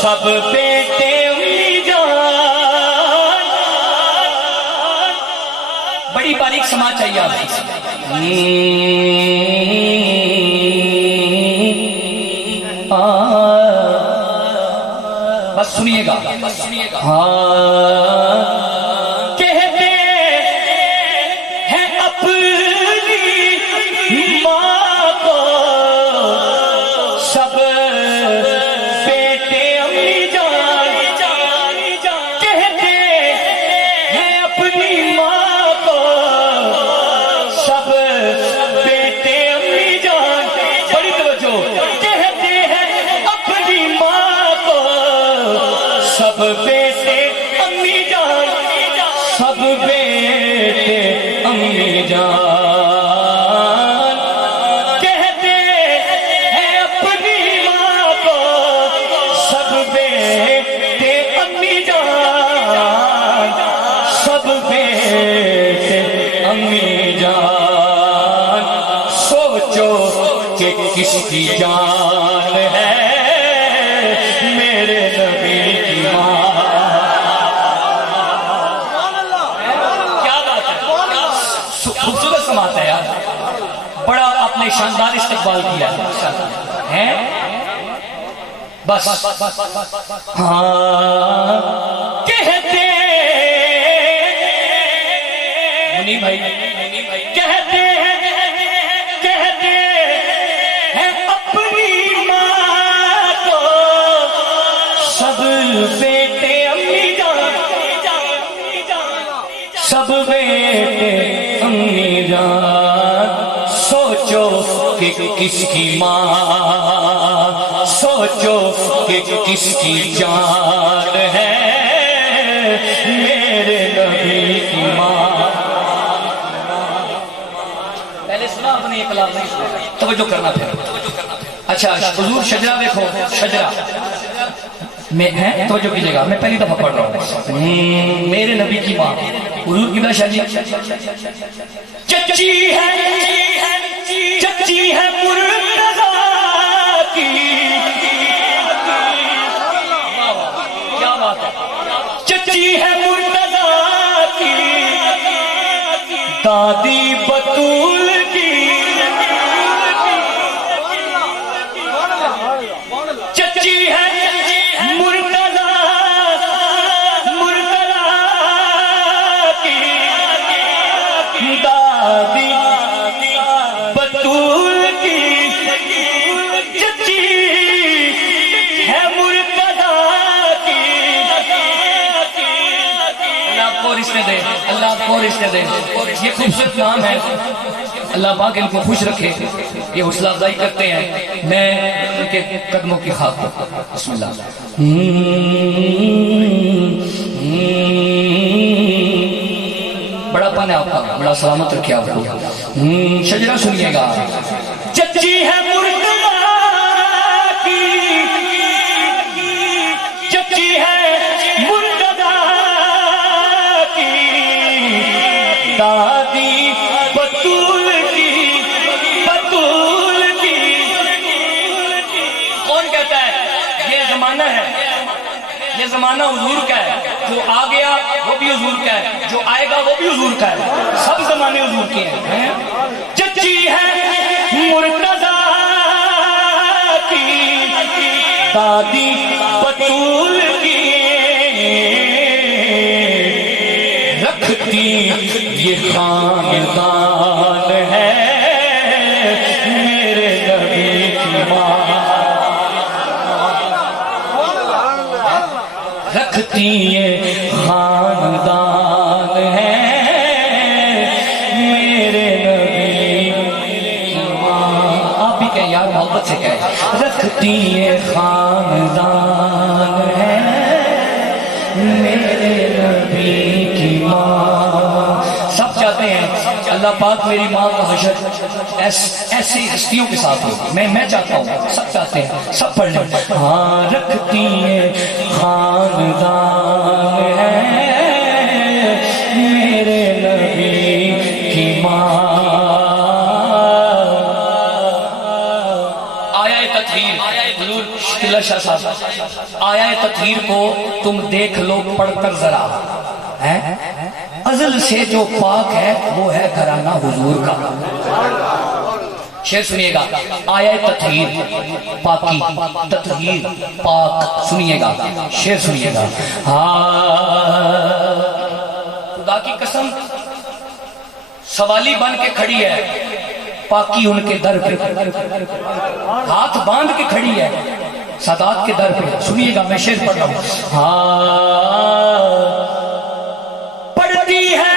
سب بیٹے امی جان. بڑی باریک سماعت چاہیے آپ بس سنیے گا. کہتے ہیں اپنی ماں کو سب بیٹے امی جان. کہتے ہیں اپنی ماں کو سب بیٹے امی جان. بڑی توجہ. کہتے ہیں اپنی ماں کو سب بیٹے امی جان, سب بیٹے امی جان. کہتے ہیں اپنی ماں کو سب بیٹے امی جان, سب بیٹے امی جان. سوچو کہ کس کی جان ہے میرے نبی کی ماں. کیا بات ہے, خوبصورت سماعت ہے یار. بڑا آپ نے شاندار استقبال کیا ہے. بس کہتے منی بھائی کہتے ہیں اپنی ماں کو سب بیٹے امی جان, سب بیٹے امی جان. سوچو کہ کس کی ماں, سوچو کہ کس کی جان ہے میرے نبی کی ماں. پہلے سنا اپنے یہ کلام نہیں سنا, توجہ کرنا پھر. اچھا حضور شجرہ دیکھو, شجرہ میں ہے, توجہ کیجئے گا. میں پہلی دفعہ پڑھ رہا ہوں. میرے نبی کی ماں حضور کی باشا جی چچی ہے, چچی ہے مرتضیٰ کی. کیا بات ہے, چچی ہے مرتضیٰ کی, دادی بطول کی. چچی ہے دادی بطول کی, چچی ہے مرتضیٰ کی. اللہ آپ کو رشتے دے, اللہ آپ کو رشتے دے. یہ خوبصورت نام ہے, اللہ پاک ان کو خوش رکھے. یہ حوصلہ افزائی کرتے ہیں. میں ان کے قدموں کی خاک. بسم اللہ. بڑا پن ہے آپ کا, بڑا سلامت رکھے آپ کو. شجرہ سنیے گا. چچی ہے مرتضیٰ کی, چچی ہے مرتضیٰ کی, زمانہ ہے، یہ زمانہ حضور کا ہے، جو آ گیا وہ بھی حضور کا ہے، جو آئے گا وہ بھی حضور کا ہے، سب زمانے حضور کے ہیں۔ چچی ہے مرتضیٰ کی، دادی بطول کی، رکھتی یہ خاندان ہے میرے نبی کی ماں، رکھتی یہ خاندان ہے میرے نبی کی ماں۔ آپ بھی کہیں یار، محبت سے کہیں، رکھتی یہ خاندان ہے میرے نبی کی ماں۔ سب چاہتے ہیں اللہ پاک میری ماں کا حشر ایسی ہستیوں کے ساتھ ہو، میں چاہتا ہوں، سب چاہتے ہیں، سب پڑھ لیں۔ ہاں رکھتی ہے خاندان ہے میرے نبی کی ماں۔ آیا تطہیر، حضور شکیلہ شاہ صاحب، آیا تطہیر کو تم دیکھ لو پڑھ کر ذرا، ازل سے جو پاک ہے وہ ہے گھرانہ حضور کا۔ شعر سنیے گا، آیا تطہیر پاکی، تطہیر پاک، سنیے گا شعر سنیے گا۔ خدا کی قسم سوالی بن کے کھڑی ہے پاکی ان کے در پہ، ہاتھ باندھ کے کھڑی ہے سادات کے در پہ۔ سنیے گا میں شعر پڑھ رہا ہوں۔ پڑھتی ہے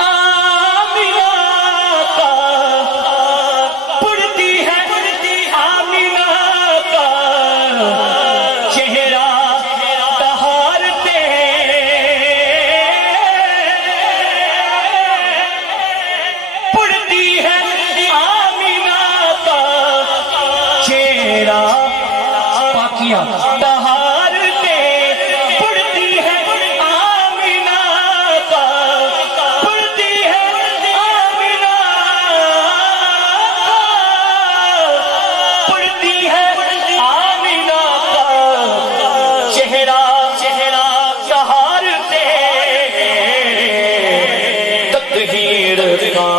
آمینہ کا، پڑھتی ہے آمینہ کا چہرہ طہارتے، پڑھتی ہے آمینہ کا چہرہ پاکیاں طہارتے، پڑھتی ہے آمینہ کا، پڑھتی ہے آمینہ کا، پڑھتی ہے آمینہ کا چہرہ طہارتے، تطہیر کا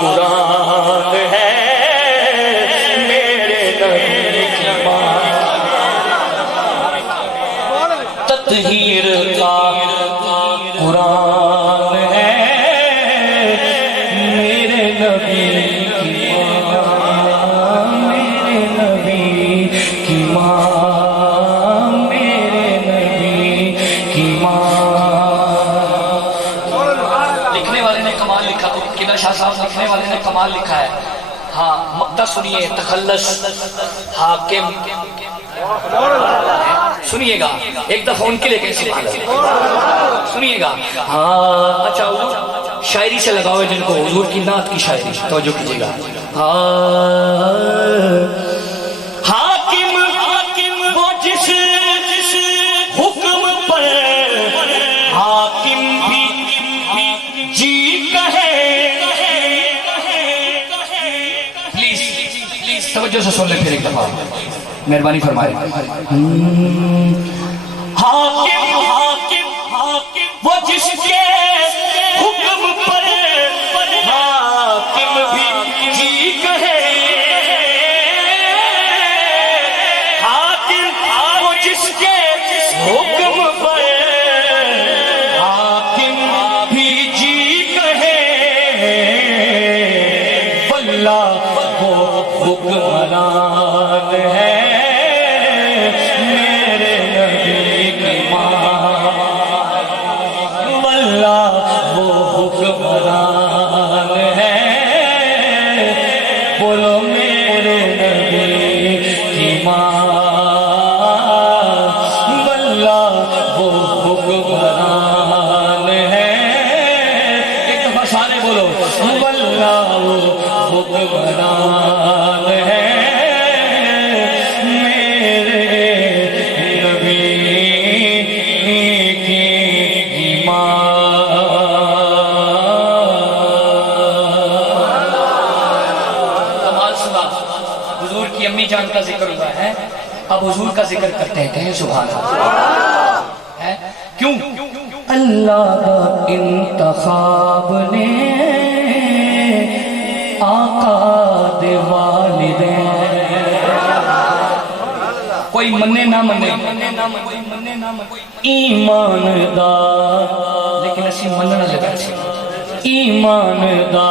قرآن ہے میرے نبی کی ماں، تطہیر کا قرآن ہے میرے نبی کی ماں، میرے نبی کی ماں، میرے نبی کی ماں۔ لکھنے والے نے کمال لکھا، قلعہ شاہ صاحب لکھنے والے نے کمال لکھا ہے۔ ہاں مقطع سنیے، تخلص حاکم، سنیے گا ایک دفعہ ان کے لئے کیسے سنیے گا۔ ہاں اچھا شاعری سے لگاؤ جن کو، حضور کی نعت کی شاعری توجہ کیجئے گا۔ حاکم وہ جس حکم پر حاکم بھی جی کہے، پلیز توجہ سے سن لیں پھر ایک دفعہ، مہربانی فرمائے۔ حاکم وہ جس کے حکم پر حاکم بھی جی کہے، حاکم وہ جس کے حکم پر حاکم بھی جی کہے، واللہ وہ حکمران ہے میرے نبی کی ماں، واللہ وہ حکمران ہے، بولو میرے نبی کی ماں، واللہ وہ حکمران ہے، ایک دفعہ سارے بولو، واللہ وہ حکمران ہے میرے نبی کی ماں۔ کمال سنا، حضور کی امی جان کا ذکر ہوا ہے، اب حضور کا ذکر کرتے ہیں، کہیں سبحان اللہ. کیوں؟ اللہ دا انتخاب نے آقا دے والدین. کوئی منے نہ منے ایمان دا، لیکن اسی مننا لگا سی ایمان دا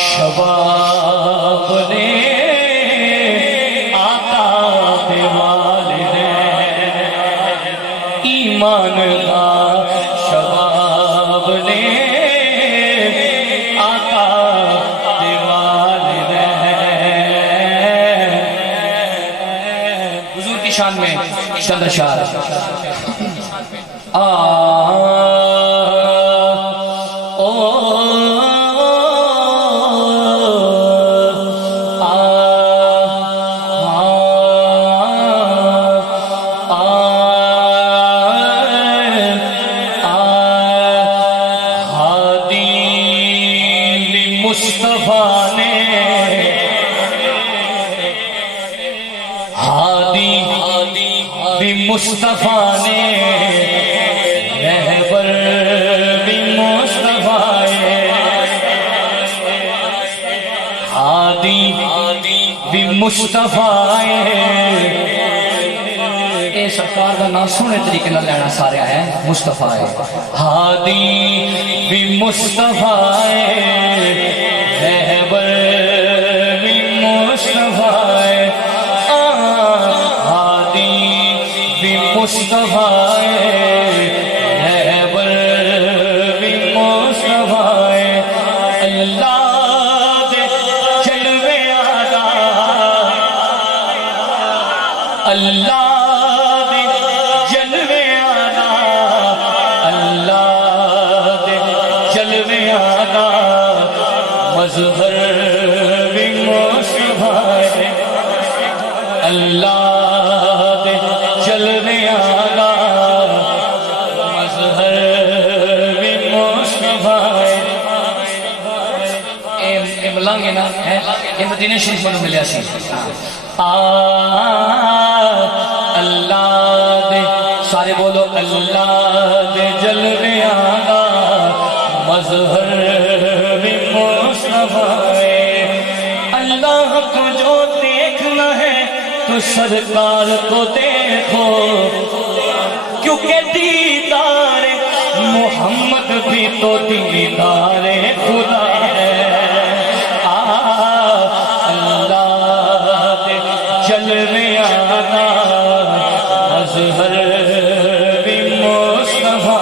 شباب نے آقا دے والدین. ایمان دا شباب نے آقا دے والدین. حضور کی شان میں چند اشعار. مصطفیٰ نے رہبر بھی مصطفیٰ ہادی بھی مصطفیٰ. اے سرکار کا نام سونے طریقے نہ لینا سارے ہے مصطفیٰ ہادی بھی مصطفیٰ رہبر بھی مصطفیٰ. مصطفیٰ رہبر بھی مصطفیٰ. اللہ دے جلوے آنا، اللہ دے جلوے آنا، اللہ دے جلوے آنا. مظہر بھی مصطفیٰ. اللہ جلوے آنا مظہر بھی مصطفیٰ. اے ملانگے نا یہ مدینہ شریف میں ملیا سی. اللہ دے سارے بولو اللہ دے جلوے آنا مظہر بھی مصطفیٰ. اللہ کو جو دیکھنا ہے تو سرکار کو دیکھو، کیونکہ دیدار محمد بھی تو دیدار خدا ہے. اللہ دے جلوے آنا مظہر بھی مصطفیٰ.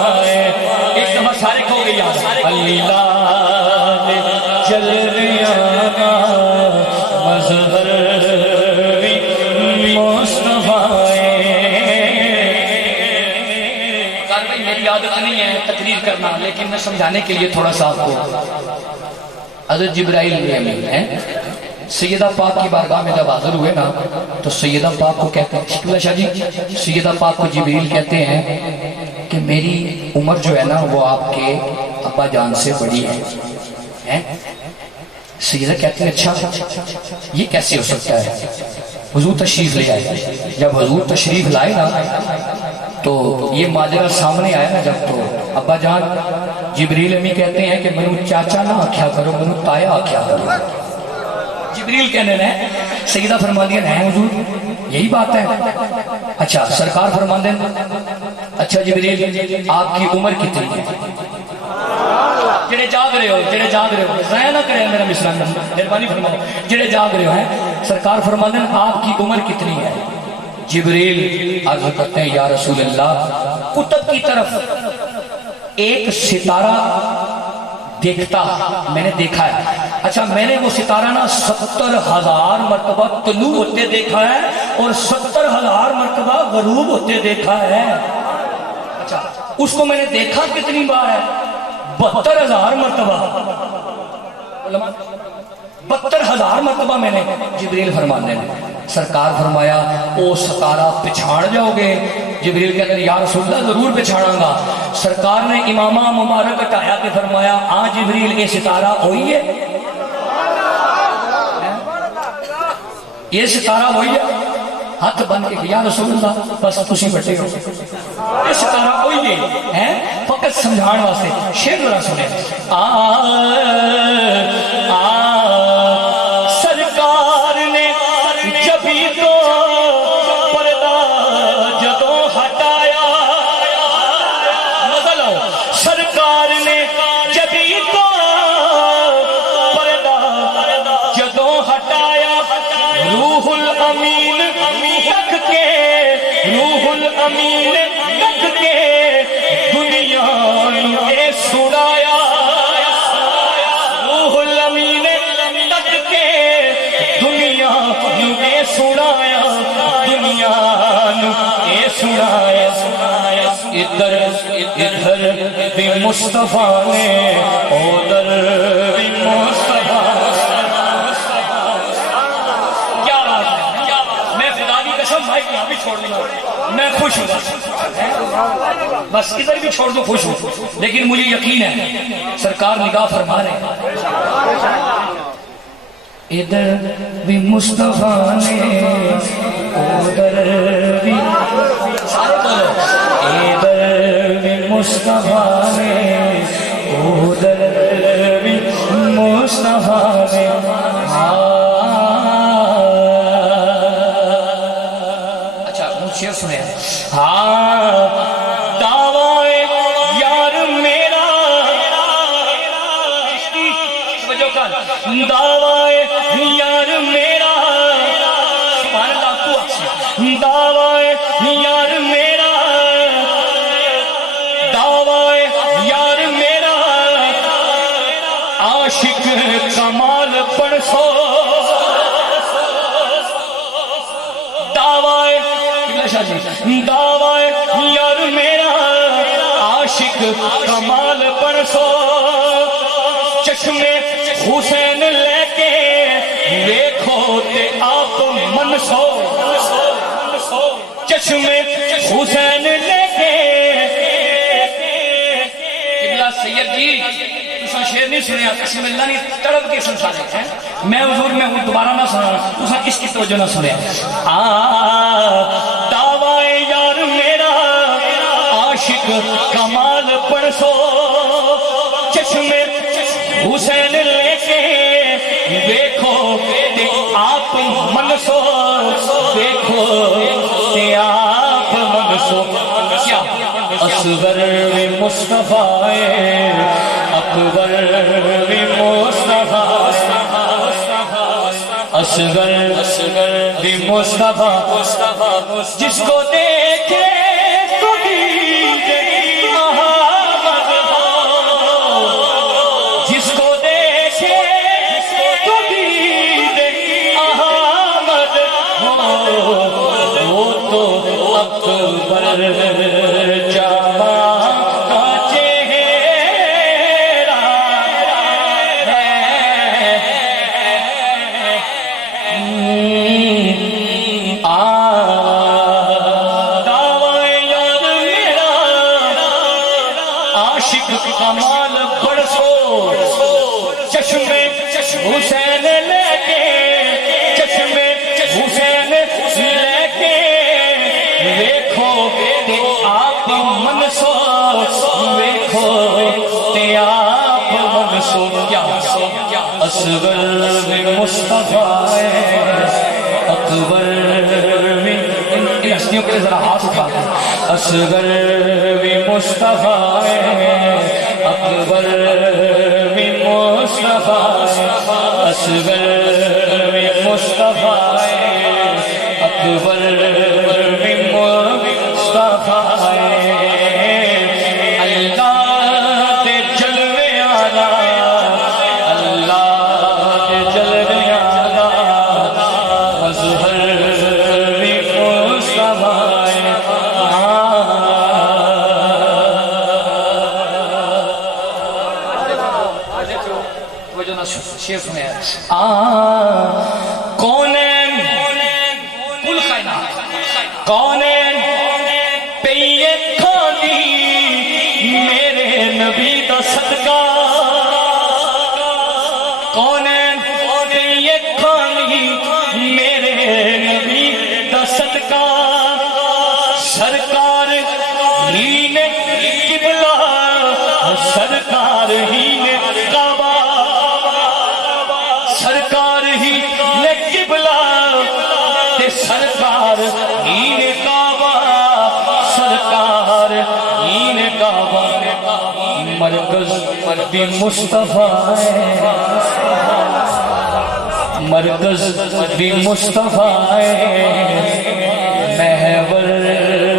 ایک دفعہ سارے کھو گئی اللہ دے جلوے آنا مظہر عادت نہیں ہے تقریر کرنا، لیکن میں سمجھانے کے لیے تھوڑا سا آپ کو. حضرت جبرائیل امین ہیں سیدہ پاک کی بارگاہ میں جب حاضر ہوئے نا تو سیدہ پاک کو کہتے ہیں شکلہ شاہ جی، سیدہ پاک کو جبریل کہتے ہیں کہ میری عمر جو ہے نا وہ آپ کے ابا جان سے بڑی ہے. سیدہ کہتے ہیں اچھا یہ کیسے ہو سکتا ہے؟ حضور تشریف لے آئے. جب حضور تشریف لائے نا تو یہ ماجرہ سامنے آیا نا جب، تو ابا جان جبریل امی کہتے ہیں کہ منو چاچا نہ آکھیا کرو، منو تایا آکھیا کرو. جبریل کہنے رہے. سیدہ فرماندین ہیں حضور یہی بات ہے. اچھا سرکار فرماندین اچھا جبریل آپ کی عمر کتنی ہے؟ جڑے جاگ رہے ہو ضائع نہ کریں میرا مصرع، مہربانی فرماؤ. جڑے جاگ رہے ہو ہیں سرکار فرماندین آپ کی عمر کتنی ہے؟ جبریل عرض کرتے ہیں یا رسول اللہ کتب کی طرف ایک ستارہ دیکھتا میں نے دیکھا ہے. اچھا میں نے وہ ستارہ نا 70,000 مرتبہ طلوع ہوتے دیکھا ہے اور 70,000 مرتبہ غروب ہوتے دیکھا ہے. اچھا اس کو میں نے دیکھا کتنی بار ہے؟ 72,000 مرتبہ. 72,000 مرتبہ میں نے. جبریل فرمانے سرکار فرمایا او ستارہ پچھاڑ جاؤ گے؟ جبریل کہتے ہیں یا رسول اللہ ضرور پچھاڑاں گا. سرکار نے امامہ مبارک ہٹایا کہ فرمایا ہاں جبریل یہ ستارہ ہوئی ہے، یہ ستارہ ہوئی ہے. ہاتھ بن کے یا رسول اللہ بس تسی بٹے ہو اس طرح ہوئی ہے فقط سمجھان واسطے شعر ذرا سنے سرکار نے جبھی تو پردہ جدوں ہٹایا مزہ لو سرکار نے جبھی تو پردہ جدوں ہٹایا روح الامین تک کے روح الامین تک کے دنیا نے سنایا روح الامین تک کے دنیا نے سنایا دنیا نے سنایا ادھر ادھر بھی مصطفیٰ نے ادھر بھی مصطفیٰ بھی چھوڑ دوں میں خوش ہوں بس ادھر بھی چھوڑ دوں خوش ہوں لیکن مجھے یقین ہے سرکار نگاہ فرما رہے ہیں ادھر بھی مصطفیٰ نے ادھر بھی سارے بولو ادھر بھی مصطفیٰ نے ادھر بھی مصطفیٰ نے سنے دعوائے یار میرا دعوائے یار میرا سبحان اللہ تو دعوائے یار میرا دعوائے یار میرا عاشق کمال پرسو دعوائے یار میرا عاشق کمال پرسو چشمے حسین لے کے دیکھو تے آپ منسو چشمے حسین لے کے قبلہ سید جی تسا شعر نہیں سنیا قسم اللہ نے تڑپ کے سنسانے ہیں میں حضور میں دوبارہ نہ سنا تسا اس کی توجہ نہ سنیا دعوائے یار میرا عاشق کمال پرسو چشمے حسین لے کے دیکھو تے آپ منسو دیکھو تے آپ منسو کیا اصغر مصطفیٰ اکبر مصطفیٰ اصغر مصطفیٰ جس کو دیکھے تو دید محمد ہو جس کو دیکھے تو دید محمد ہو وہ تو اکبر جامع کا چہرہ ہے کمال برسو چشمے حسین لے کے چشمے حسین لے کے دیکھو تے آپ منسو دیکھو تے آپ منسو کیا اصغر مصطفیٰ اکبر ان ہستیوں کے ذرا ہاتھ اٹھا اصغر مصطفیٰ اکبر مصطفیٰ اصغر مصطفیٰ اکبر مصطفیٰ اللہ دے جلوے آنا اللہ دے جلوے آنا اصغر شیخ میں کونین کل کائنات کونین پہ یہ کھانی میرے نبی دا صدقہ کونین پہ یہ کھانی میرے نبی دا صدقہ سرکار ہی نے قبلہ سرکار ہی نے کعبہ سرکار ہی نے قبلہ تے سرکار ہی نے کعبہ سرکار ہی نے کعبہ مرکز بھی مصطفیٰ ہے مرکز بھی مصطفیٰ ہے محور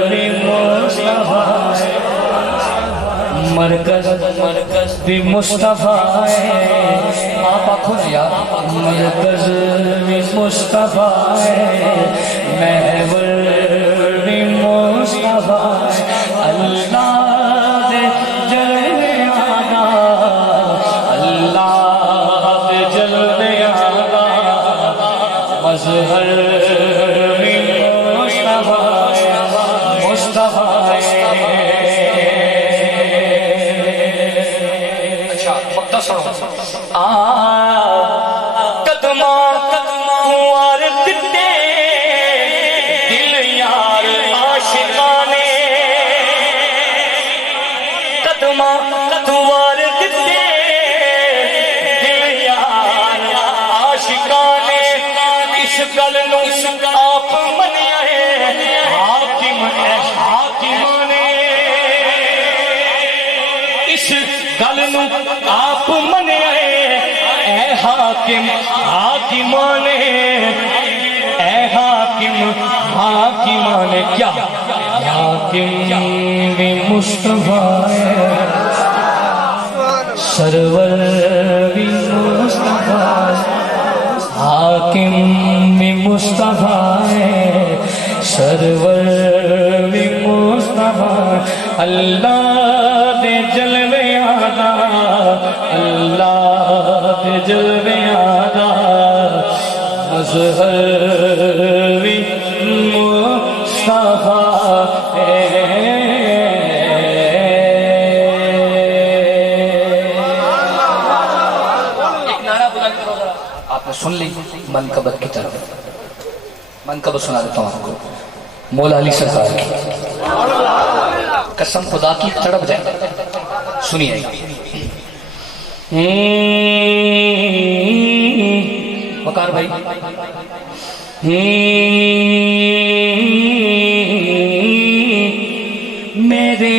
بھی مصطفیٰ ہے مرکز بھی مصطفیٰ ہے آپ آنکھوں نے یار مرکز بھی مصطفیٰ ہے محور بھی مصطفیٰ ہے اللہ دے جلوے آنا اللہ دے جلوے آنا مظہر بھی مصطفیٰ ہے اچھا وقت سنو قدمہ کنوار کتے دل یار عاشقانے قدمہ کنوار کتے دل یار عاشقانے اس گل نو آپ منیا ہے حاکم حاکمانے اس گل نو آپ منیا ہے اے حاکم حاکمانے اے حاکم حاکمانے کیا حاکم بھی مصطفیٰ ہے سرور بھی مصطفیٰ ہے حاکم بھی مصطفیٰ ہے سرور بھی مصطفیٰ ہے اللہ دے جلوے آنا اللہ دے جلوے آنا مظہر بھی مصطفیٰ ہے ایک نعرہ بلند کرو ذرا آپ نے سن لی منقبت کی طرف منقبت سنا دیتا ہوں آپ کو مولا علی سرکار کی قسم خدا کی تڑپ جائے سنیے وقار بھائی میرے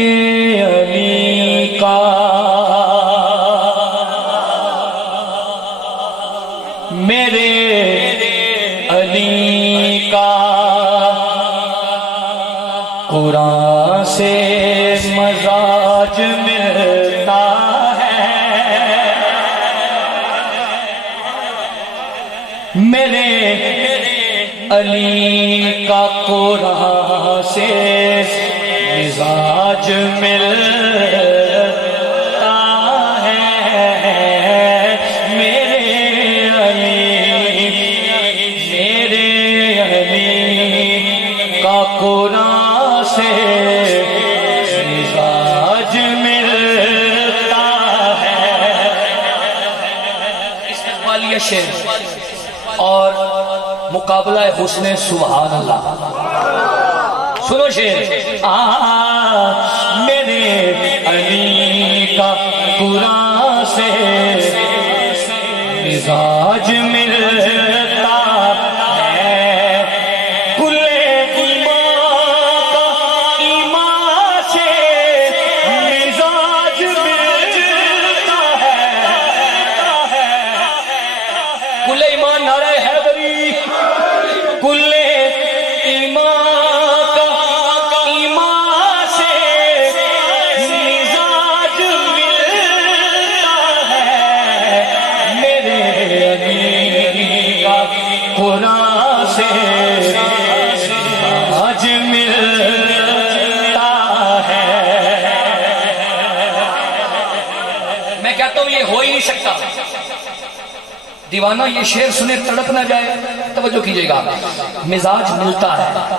علی کا میرے علی کا قرآن سے مزاج ملتا ہے میرے علی کا قرآن سے مزاج ملتا ہے میرے علی کا قرآن سے مزاج ملتا ہے استقبالیہ شعر اور مقابلہ حسن سبحان اللہ سنو شعر میرے علی کا قرآن سے مزاج ملتا ہے کل ایمان کا ایمان سے مزاج ملتا ہے کل ایمان نعرہ حیدری کل ایمان کا ایمان سے مزاج ملتا ہے میرے علی کا قرآن سے مزاج ملتا ہے میں کہتا ہوں یہ ہو ہی نہیں سکتا دیوانہ یہ شعر سنے تڑپ نہ جائے توجہ کیجئے گا مزاج ملتا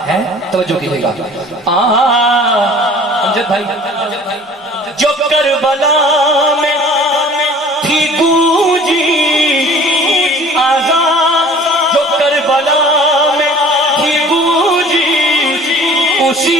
ہے توجہ کیجئے گا امجد بھائی جو کربلا میں تھی گونجی آزان جو کربلا میں تھی گونجی اسی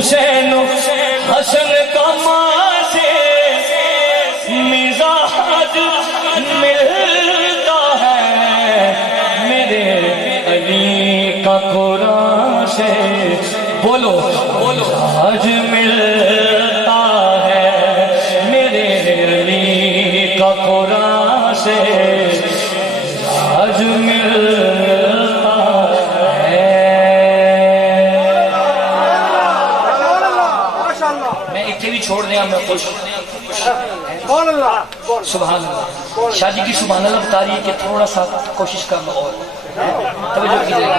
حسین حسن کا ماں سے مزاج ملتا ہے، میرے علی کا قرآن سے بولو مزاج ملتا ہے، میرے علی کا قرآن سے مزاج ملتا ہے۔ میں ایک بھی چھوڑ دیا، میں خوش سبحان اللہ۔ شاہ جی کی سبحان اللہ بتا رہی ہے کہ تھوڑا سا کوشش کر لو اور توجہ کیجیے گا۔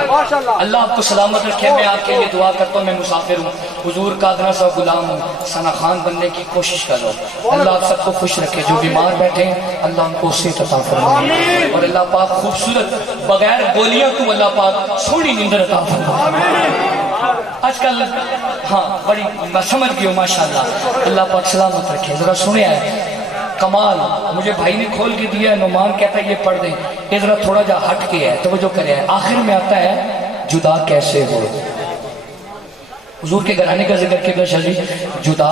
اللہ آپ کو سلامت رکھے۔ میں آپ کے لیے دعا کرتا ہوں، میں مسافر ہوں، حضور کا ادنا سا غلام ہوں، ثنا خان بننے کی کوشش کرو۔ اللہ آپ سب کو خوش رکھے، جو بیمار بیٹھے ہیں اللہ ان کو صحت عطا فرمائے، اور اللہ پاک خوبصورت بغیر گولیاں تو اللہ پاک سونی نیندر عطا فرمائے۔ آج کل ہاں بڑی میں سمجھ گئی ہوں ماشاءاللہ، اللہ پاک سلامت رکھے۔ ذرا سنے ہے کمال، مجھے بھائی نے کھول کے دیا ہے، نعمان کہتا ہے یہ پڑھ دیں، یہ ذرا تھوڑا جا ہٹ کے ہے، توجہ کرے۔ آخر میں آتا ہے جدا کیسے ہو، حضور کے گھرانے کا ذکر کیا شاہ جی، جدا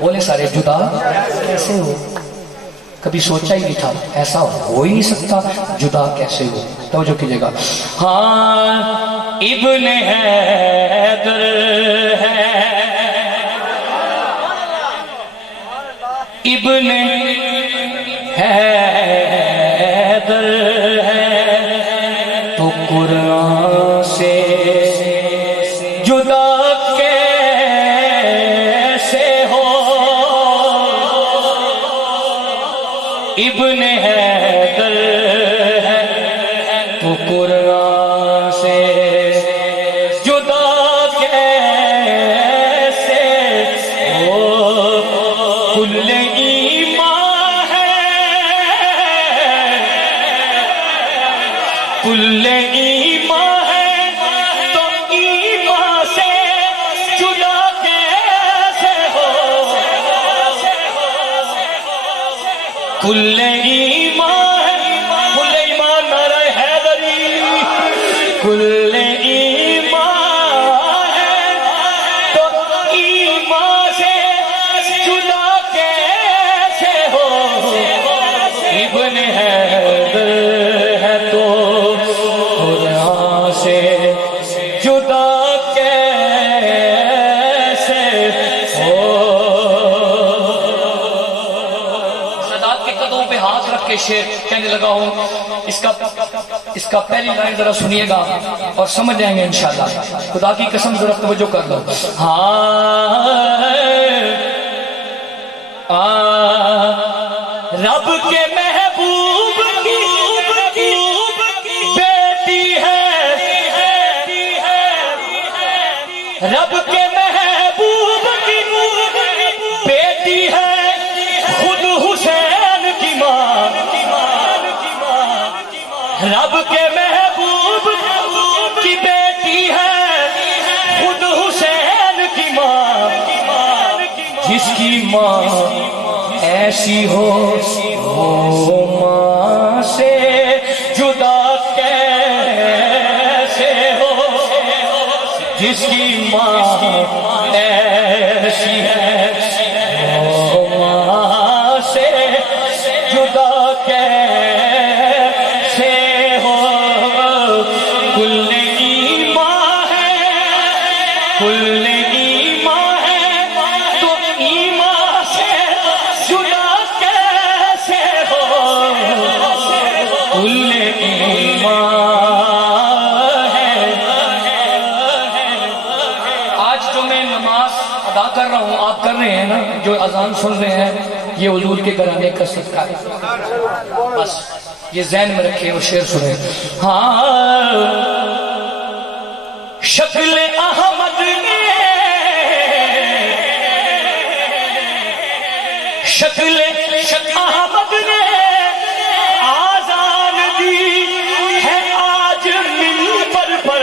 بولے سارے، جدا کیسے ہو، کبھی سوچا ہی نہیں تھا، ایسا ہو ہی نہیں سکتا، جدا کیسے ہو، توجہ کیجئے گا۔ ہاں ابن حیدر ہے، ابن حیدر ہے تو قرآن سے جدا کیسے ہو، ابن حیدر ہے تو قرآن سے جدا کیسے ہو، کل ایمان ہے، کل ایمان ہے تو ایمان سے جدا کیسے ہو، کل ایمان ہے، کل ایمان نعرہ حیدری، کل ایمان ہے تو ایمان سے جدا کیسے ہو، ابن حیدر ہے تو قرآن سے جدا کیسے ہو۔ سادات کے قدموں پہ ہاتھ رکھ کے شعر کہنے لگا ہوں، اس کا پہلی لائن ذرا سنیے گا اور سمجھ جائیں گے انشاءاللہ، خدا کی قسم ذرا توجہ کر لو۔ رب کے محبوب کی بیٹی ہے، رب کے محبوب کی بیٹی ہے، خود حسین کی ماں، رب کے محبوب کی بیٹی ہے، خود حسین کی ماں، جس کی ماں ایسی ہو وہ ماں سے جدا کیسے ہو، جس کی ماں ایسی ہے وہ ماں سے جدا کیسے ہو، کل ایمان ہے، کل ایمان ہے تو ایمان سے جدا کیسے ہو، کل ایمان ہے۔ آج جو میں نماز ادا کر رہا ہوں، آپ کر رہے ہیں نا، جو اذان سن رہے ہیں، یہ حضور کے گھرانے کا صدقہ ہے، بس یہ ذہن میں رکھیں اور شعر سنیں۔ ہاں شکل احمد نے، شکل احمد نے آزان دی ہے آج منبر پر،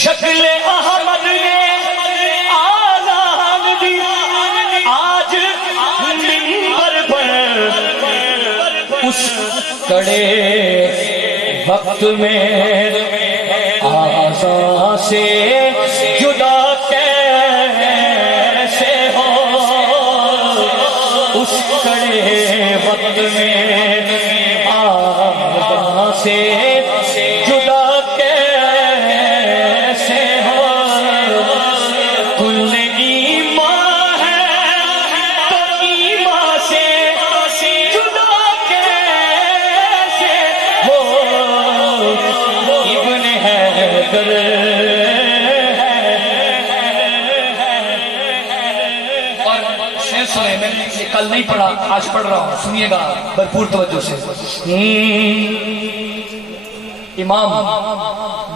شکل احمد نے آزان دی آج منبر پر، اس کڑے وقت میں آزاں سے جدا کیسے ہو، اس کڑے وقت میں آزاں سے جدا کیسے ہو، کل ایمان ہے تو ایمان سے جدا کیسے ہو، ابن حیدر اور شعر سنے، میں نے کل نہیں پڑھا آج پڑھ رہا ہوں، سنیے گا بھرپور توجہ سے۔ امام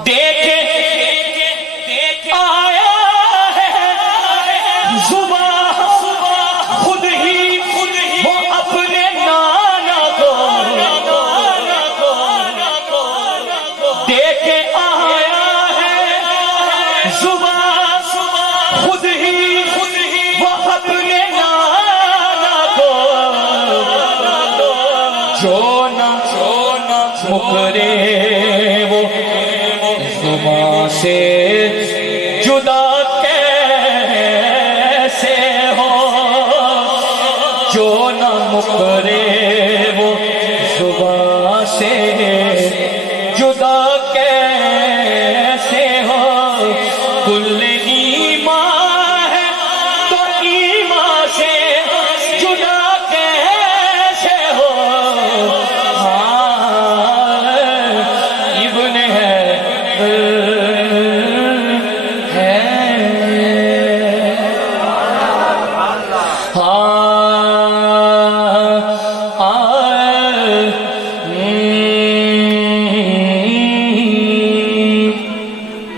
دیکھے آیا ہے زباں خود ہی وہ اپنے نانا کو دیکھے آیا ہے زباں خود ہی وہ اپنے نانا کو، جو نہ مکرے وہ زباں سے جدا کیسے ہو، جو نہ مکرے وہ زباں سے جدا کیسے ہو، کل ایمان ہے تو ایمان سے جدا کیسے ہو، ابن ہے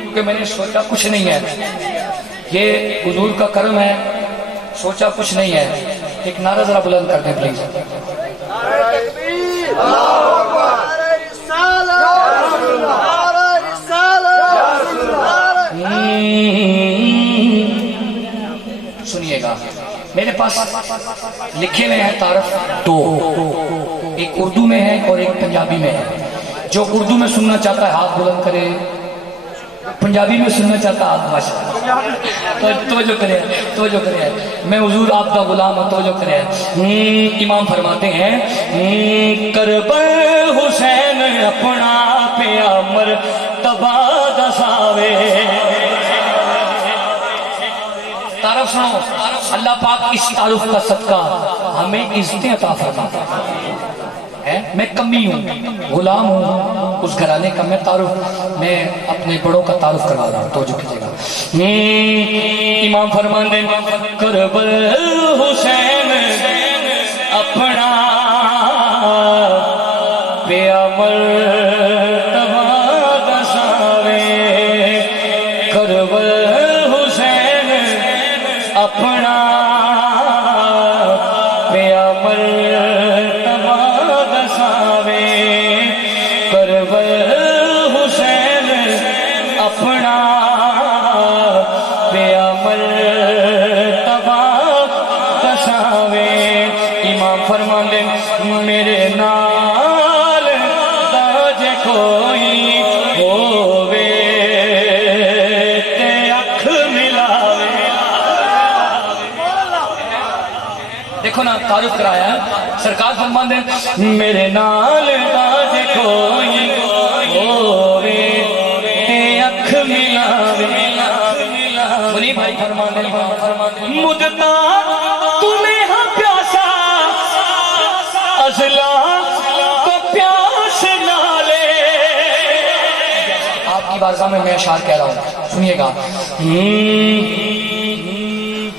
کیونکہ میں نے سوچا کچھ نہیں ہے، یہ حضور کا کرم ہے، سوچا کچھ نہیں ہے، ایک نعرہ ذرا بلند کر دیں پلیز۔ سنیے گا، میرے پاس لکھے ہوئے ہیں تعارف دو، ایک اردو میں ہے اور ایک پنجابی میں ہے۔ جو اردو میں سننا چاہتا ہے ہاتھ بلند کرے، پنجابی میں سننا چاہتا ہے ہاتھ باشا، توجہ کرے، میں حضور آپ کا غلام ہوں، توجہ کرے۔ امام فرماتے ہیں کربل حسین اپنا پیامر تبا دساوے، تعارف سنو، اللہ پاک اس تعارف کا صدقہ ہمیں عزتیں عطا فرماتا ہے۔ میں کمی ہوں، غلام ہوں اس گھرانے کا، میں اپنے بڑوں کا تعارف کروا رہا ہوں، توجہ کیجیے گا۔ امام فرماتے ہیں کربل حسین اپنا پیامر تبا دساوے، کربل حسین اپنا پیامر تبا دساوے، کربل حسین اپنا پیامر تبا دساوے۔ امام فرماندے میرے نال تاج کوئی ہووے تے اکھ ملاوے۔ دیکھو نا تعارف کرایا ہے، سرکار فرماندے میرے نال تاج کوئی ہووے تے اکھ ملاوے۔ منی بھائی فرماندے مدتا تمہیں ہاں پیاسا ازلا تو پیاس نہ لے۔ آپ کی بارگاہ میں اشعار کہہ رہا ہوں، سنیے گا۔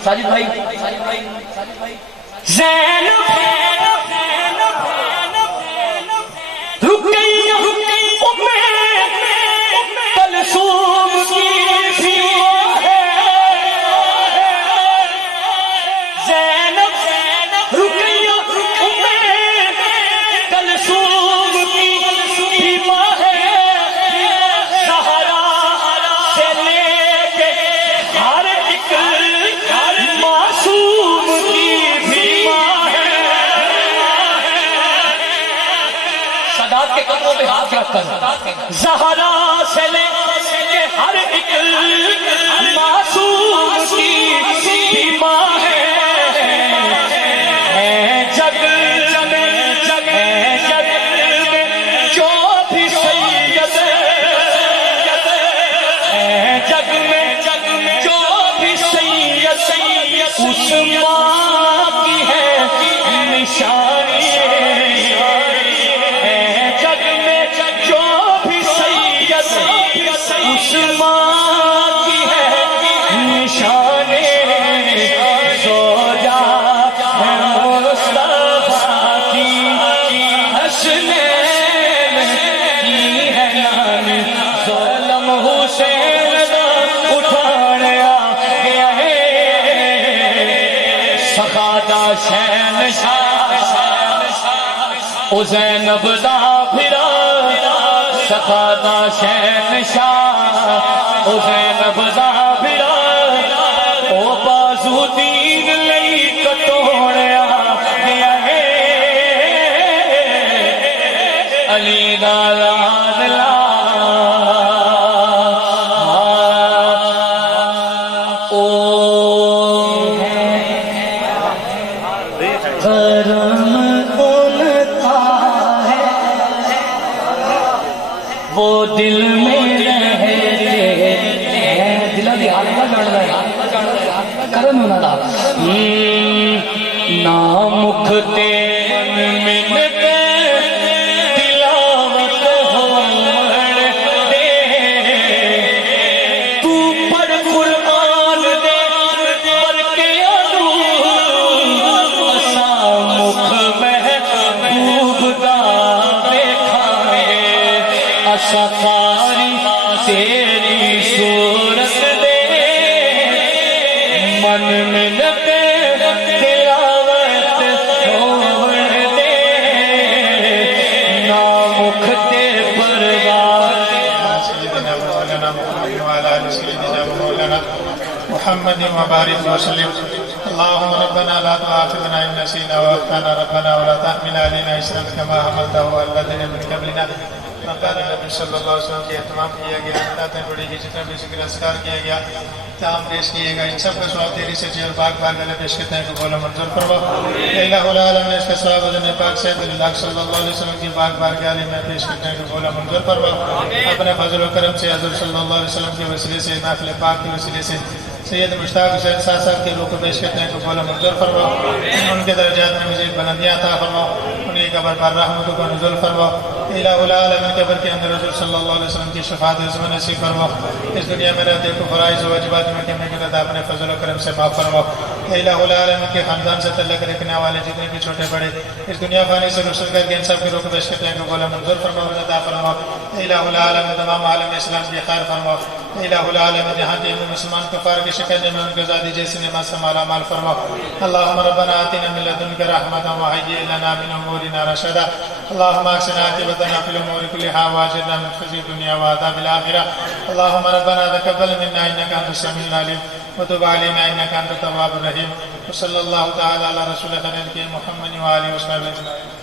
ساجد بھائی زینب رقیہ ام کلثوم کی بھی ہے، زینب رقیہ ام کلثوم کی بھی ماں ہے، زہرا سے لے کے ہر ایک معصوم کی بھی ماں ہے۔ سادات کے قدموں پہ ہاتھ رکھ کر زہرا سے لے ہر ایک معصوم کی ماں ہے جگ میں جو بھی سید جگ میں جو بھی سید اس ماں کی ہے نشانی جگ میں جو بھی سید اس ماں کی ہے نشانی زوجہ مصطفیٰ کی حسنین کی ہے نانی ظلم حسین اٹھایا گیا ہے سخادہ شہنشاہ او زینب دا پھرا سخادہ شہنشاہ او زینب دا پھرا او بازو دین لئی کٹوڑیا گیا ہے علی دا لادلا کرم ان کا ہے وہ دل میں رہتے ہیں دلہ دی حالت کا جان رہا ہے کرم انہا دا نامکھ تے منتے تلاوت ہومڑ دے تو پر قرآن دے پر کے سفاری تیری صورت دے من میں لگے تلاوت ہوڑ دے نامکھ تے پروار سيدنا مولانا محمد وعلى آل سيدنا مولانا محمد وبارك وسلم اللهم ربنا لا تؤاخذنا إن نسينا وأخطأنا ربنا ولا تحمل علينا إصرا كما حملته على الذين من قبلنا مقام نبی صلی اللہ علیہ وسلم کی اہتمام کیا گیا اللہ بڑی کی جتنا بھی ذکر اذکار کیا گیا تمام پیش کیے گا ان سب کا ثواب تیری سے اور پاک پاک اللہ پیش کرتے ہیں قبول و منظور فرما الہ العالم نے اس کا ثواب حضرت پاک سید اللہ صلی اللہ علیہ وسلم کی پاک پاک عالم میں پیش کرتے ہیں قبول و منظور فرما اپنے فضل و کرم سے حضرت صلی اللہ علیہ وسلم کے وسیلے سے محفل پاک کے وسیلے سے سید مشتاق حسین صاحب کے روح کو پیش کرتے ہیں قبول و منظور فرما ان کے درجات میں مزید بلندیاں عطا فرما انہیں قبر پر رحمتوں کو نزول فرما الہ العالمین قبر کے اندر رسول صلی اللہ علیہ وسلم کی شفاعت عظمت نصیب فرما اس دنیا میں رہتے کو فرائض و واجبات میں کمی کے عطا اپنے فضل و کرم سے معاف فرما الہ العالمین کے خاندان سے تعلق رکھنے والے جتنے بھی چھوٹے بڑے اس دنیا فانی سے رسول کر کے ان سب کے روح کو پیش کرتے ہیں قبول و منظور فرما عطا فرما الہ العالمین تمام عالم اسلام کی خیر فرما الہ العالمین جہاں کے مسلمان کفار کی شکل میں ان کے زادی جیسی نعمت سے مالا مال فرما اللہم ربنا آتنا من لدنک رحمتا وہیئ لنا من امورنا رشدا اللہم احسن عاقبتنا فی الامور کلها واجرنا من خزي الدنيا وعذاب الآخرة اللهم ربنا تقبل منا إنك أنت السميع العليم وتب علينا إنك أنت التواب الرحيم وصلى الله تعالى على رسولنا محمد وآله وصحبه أجمعين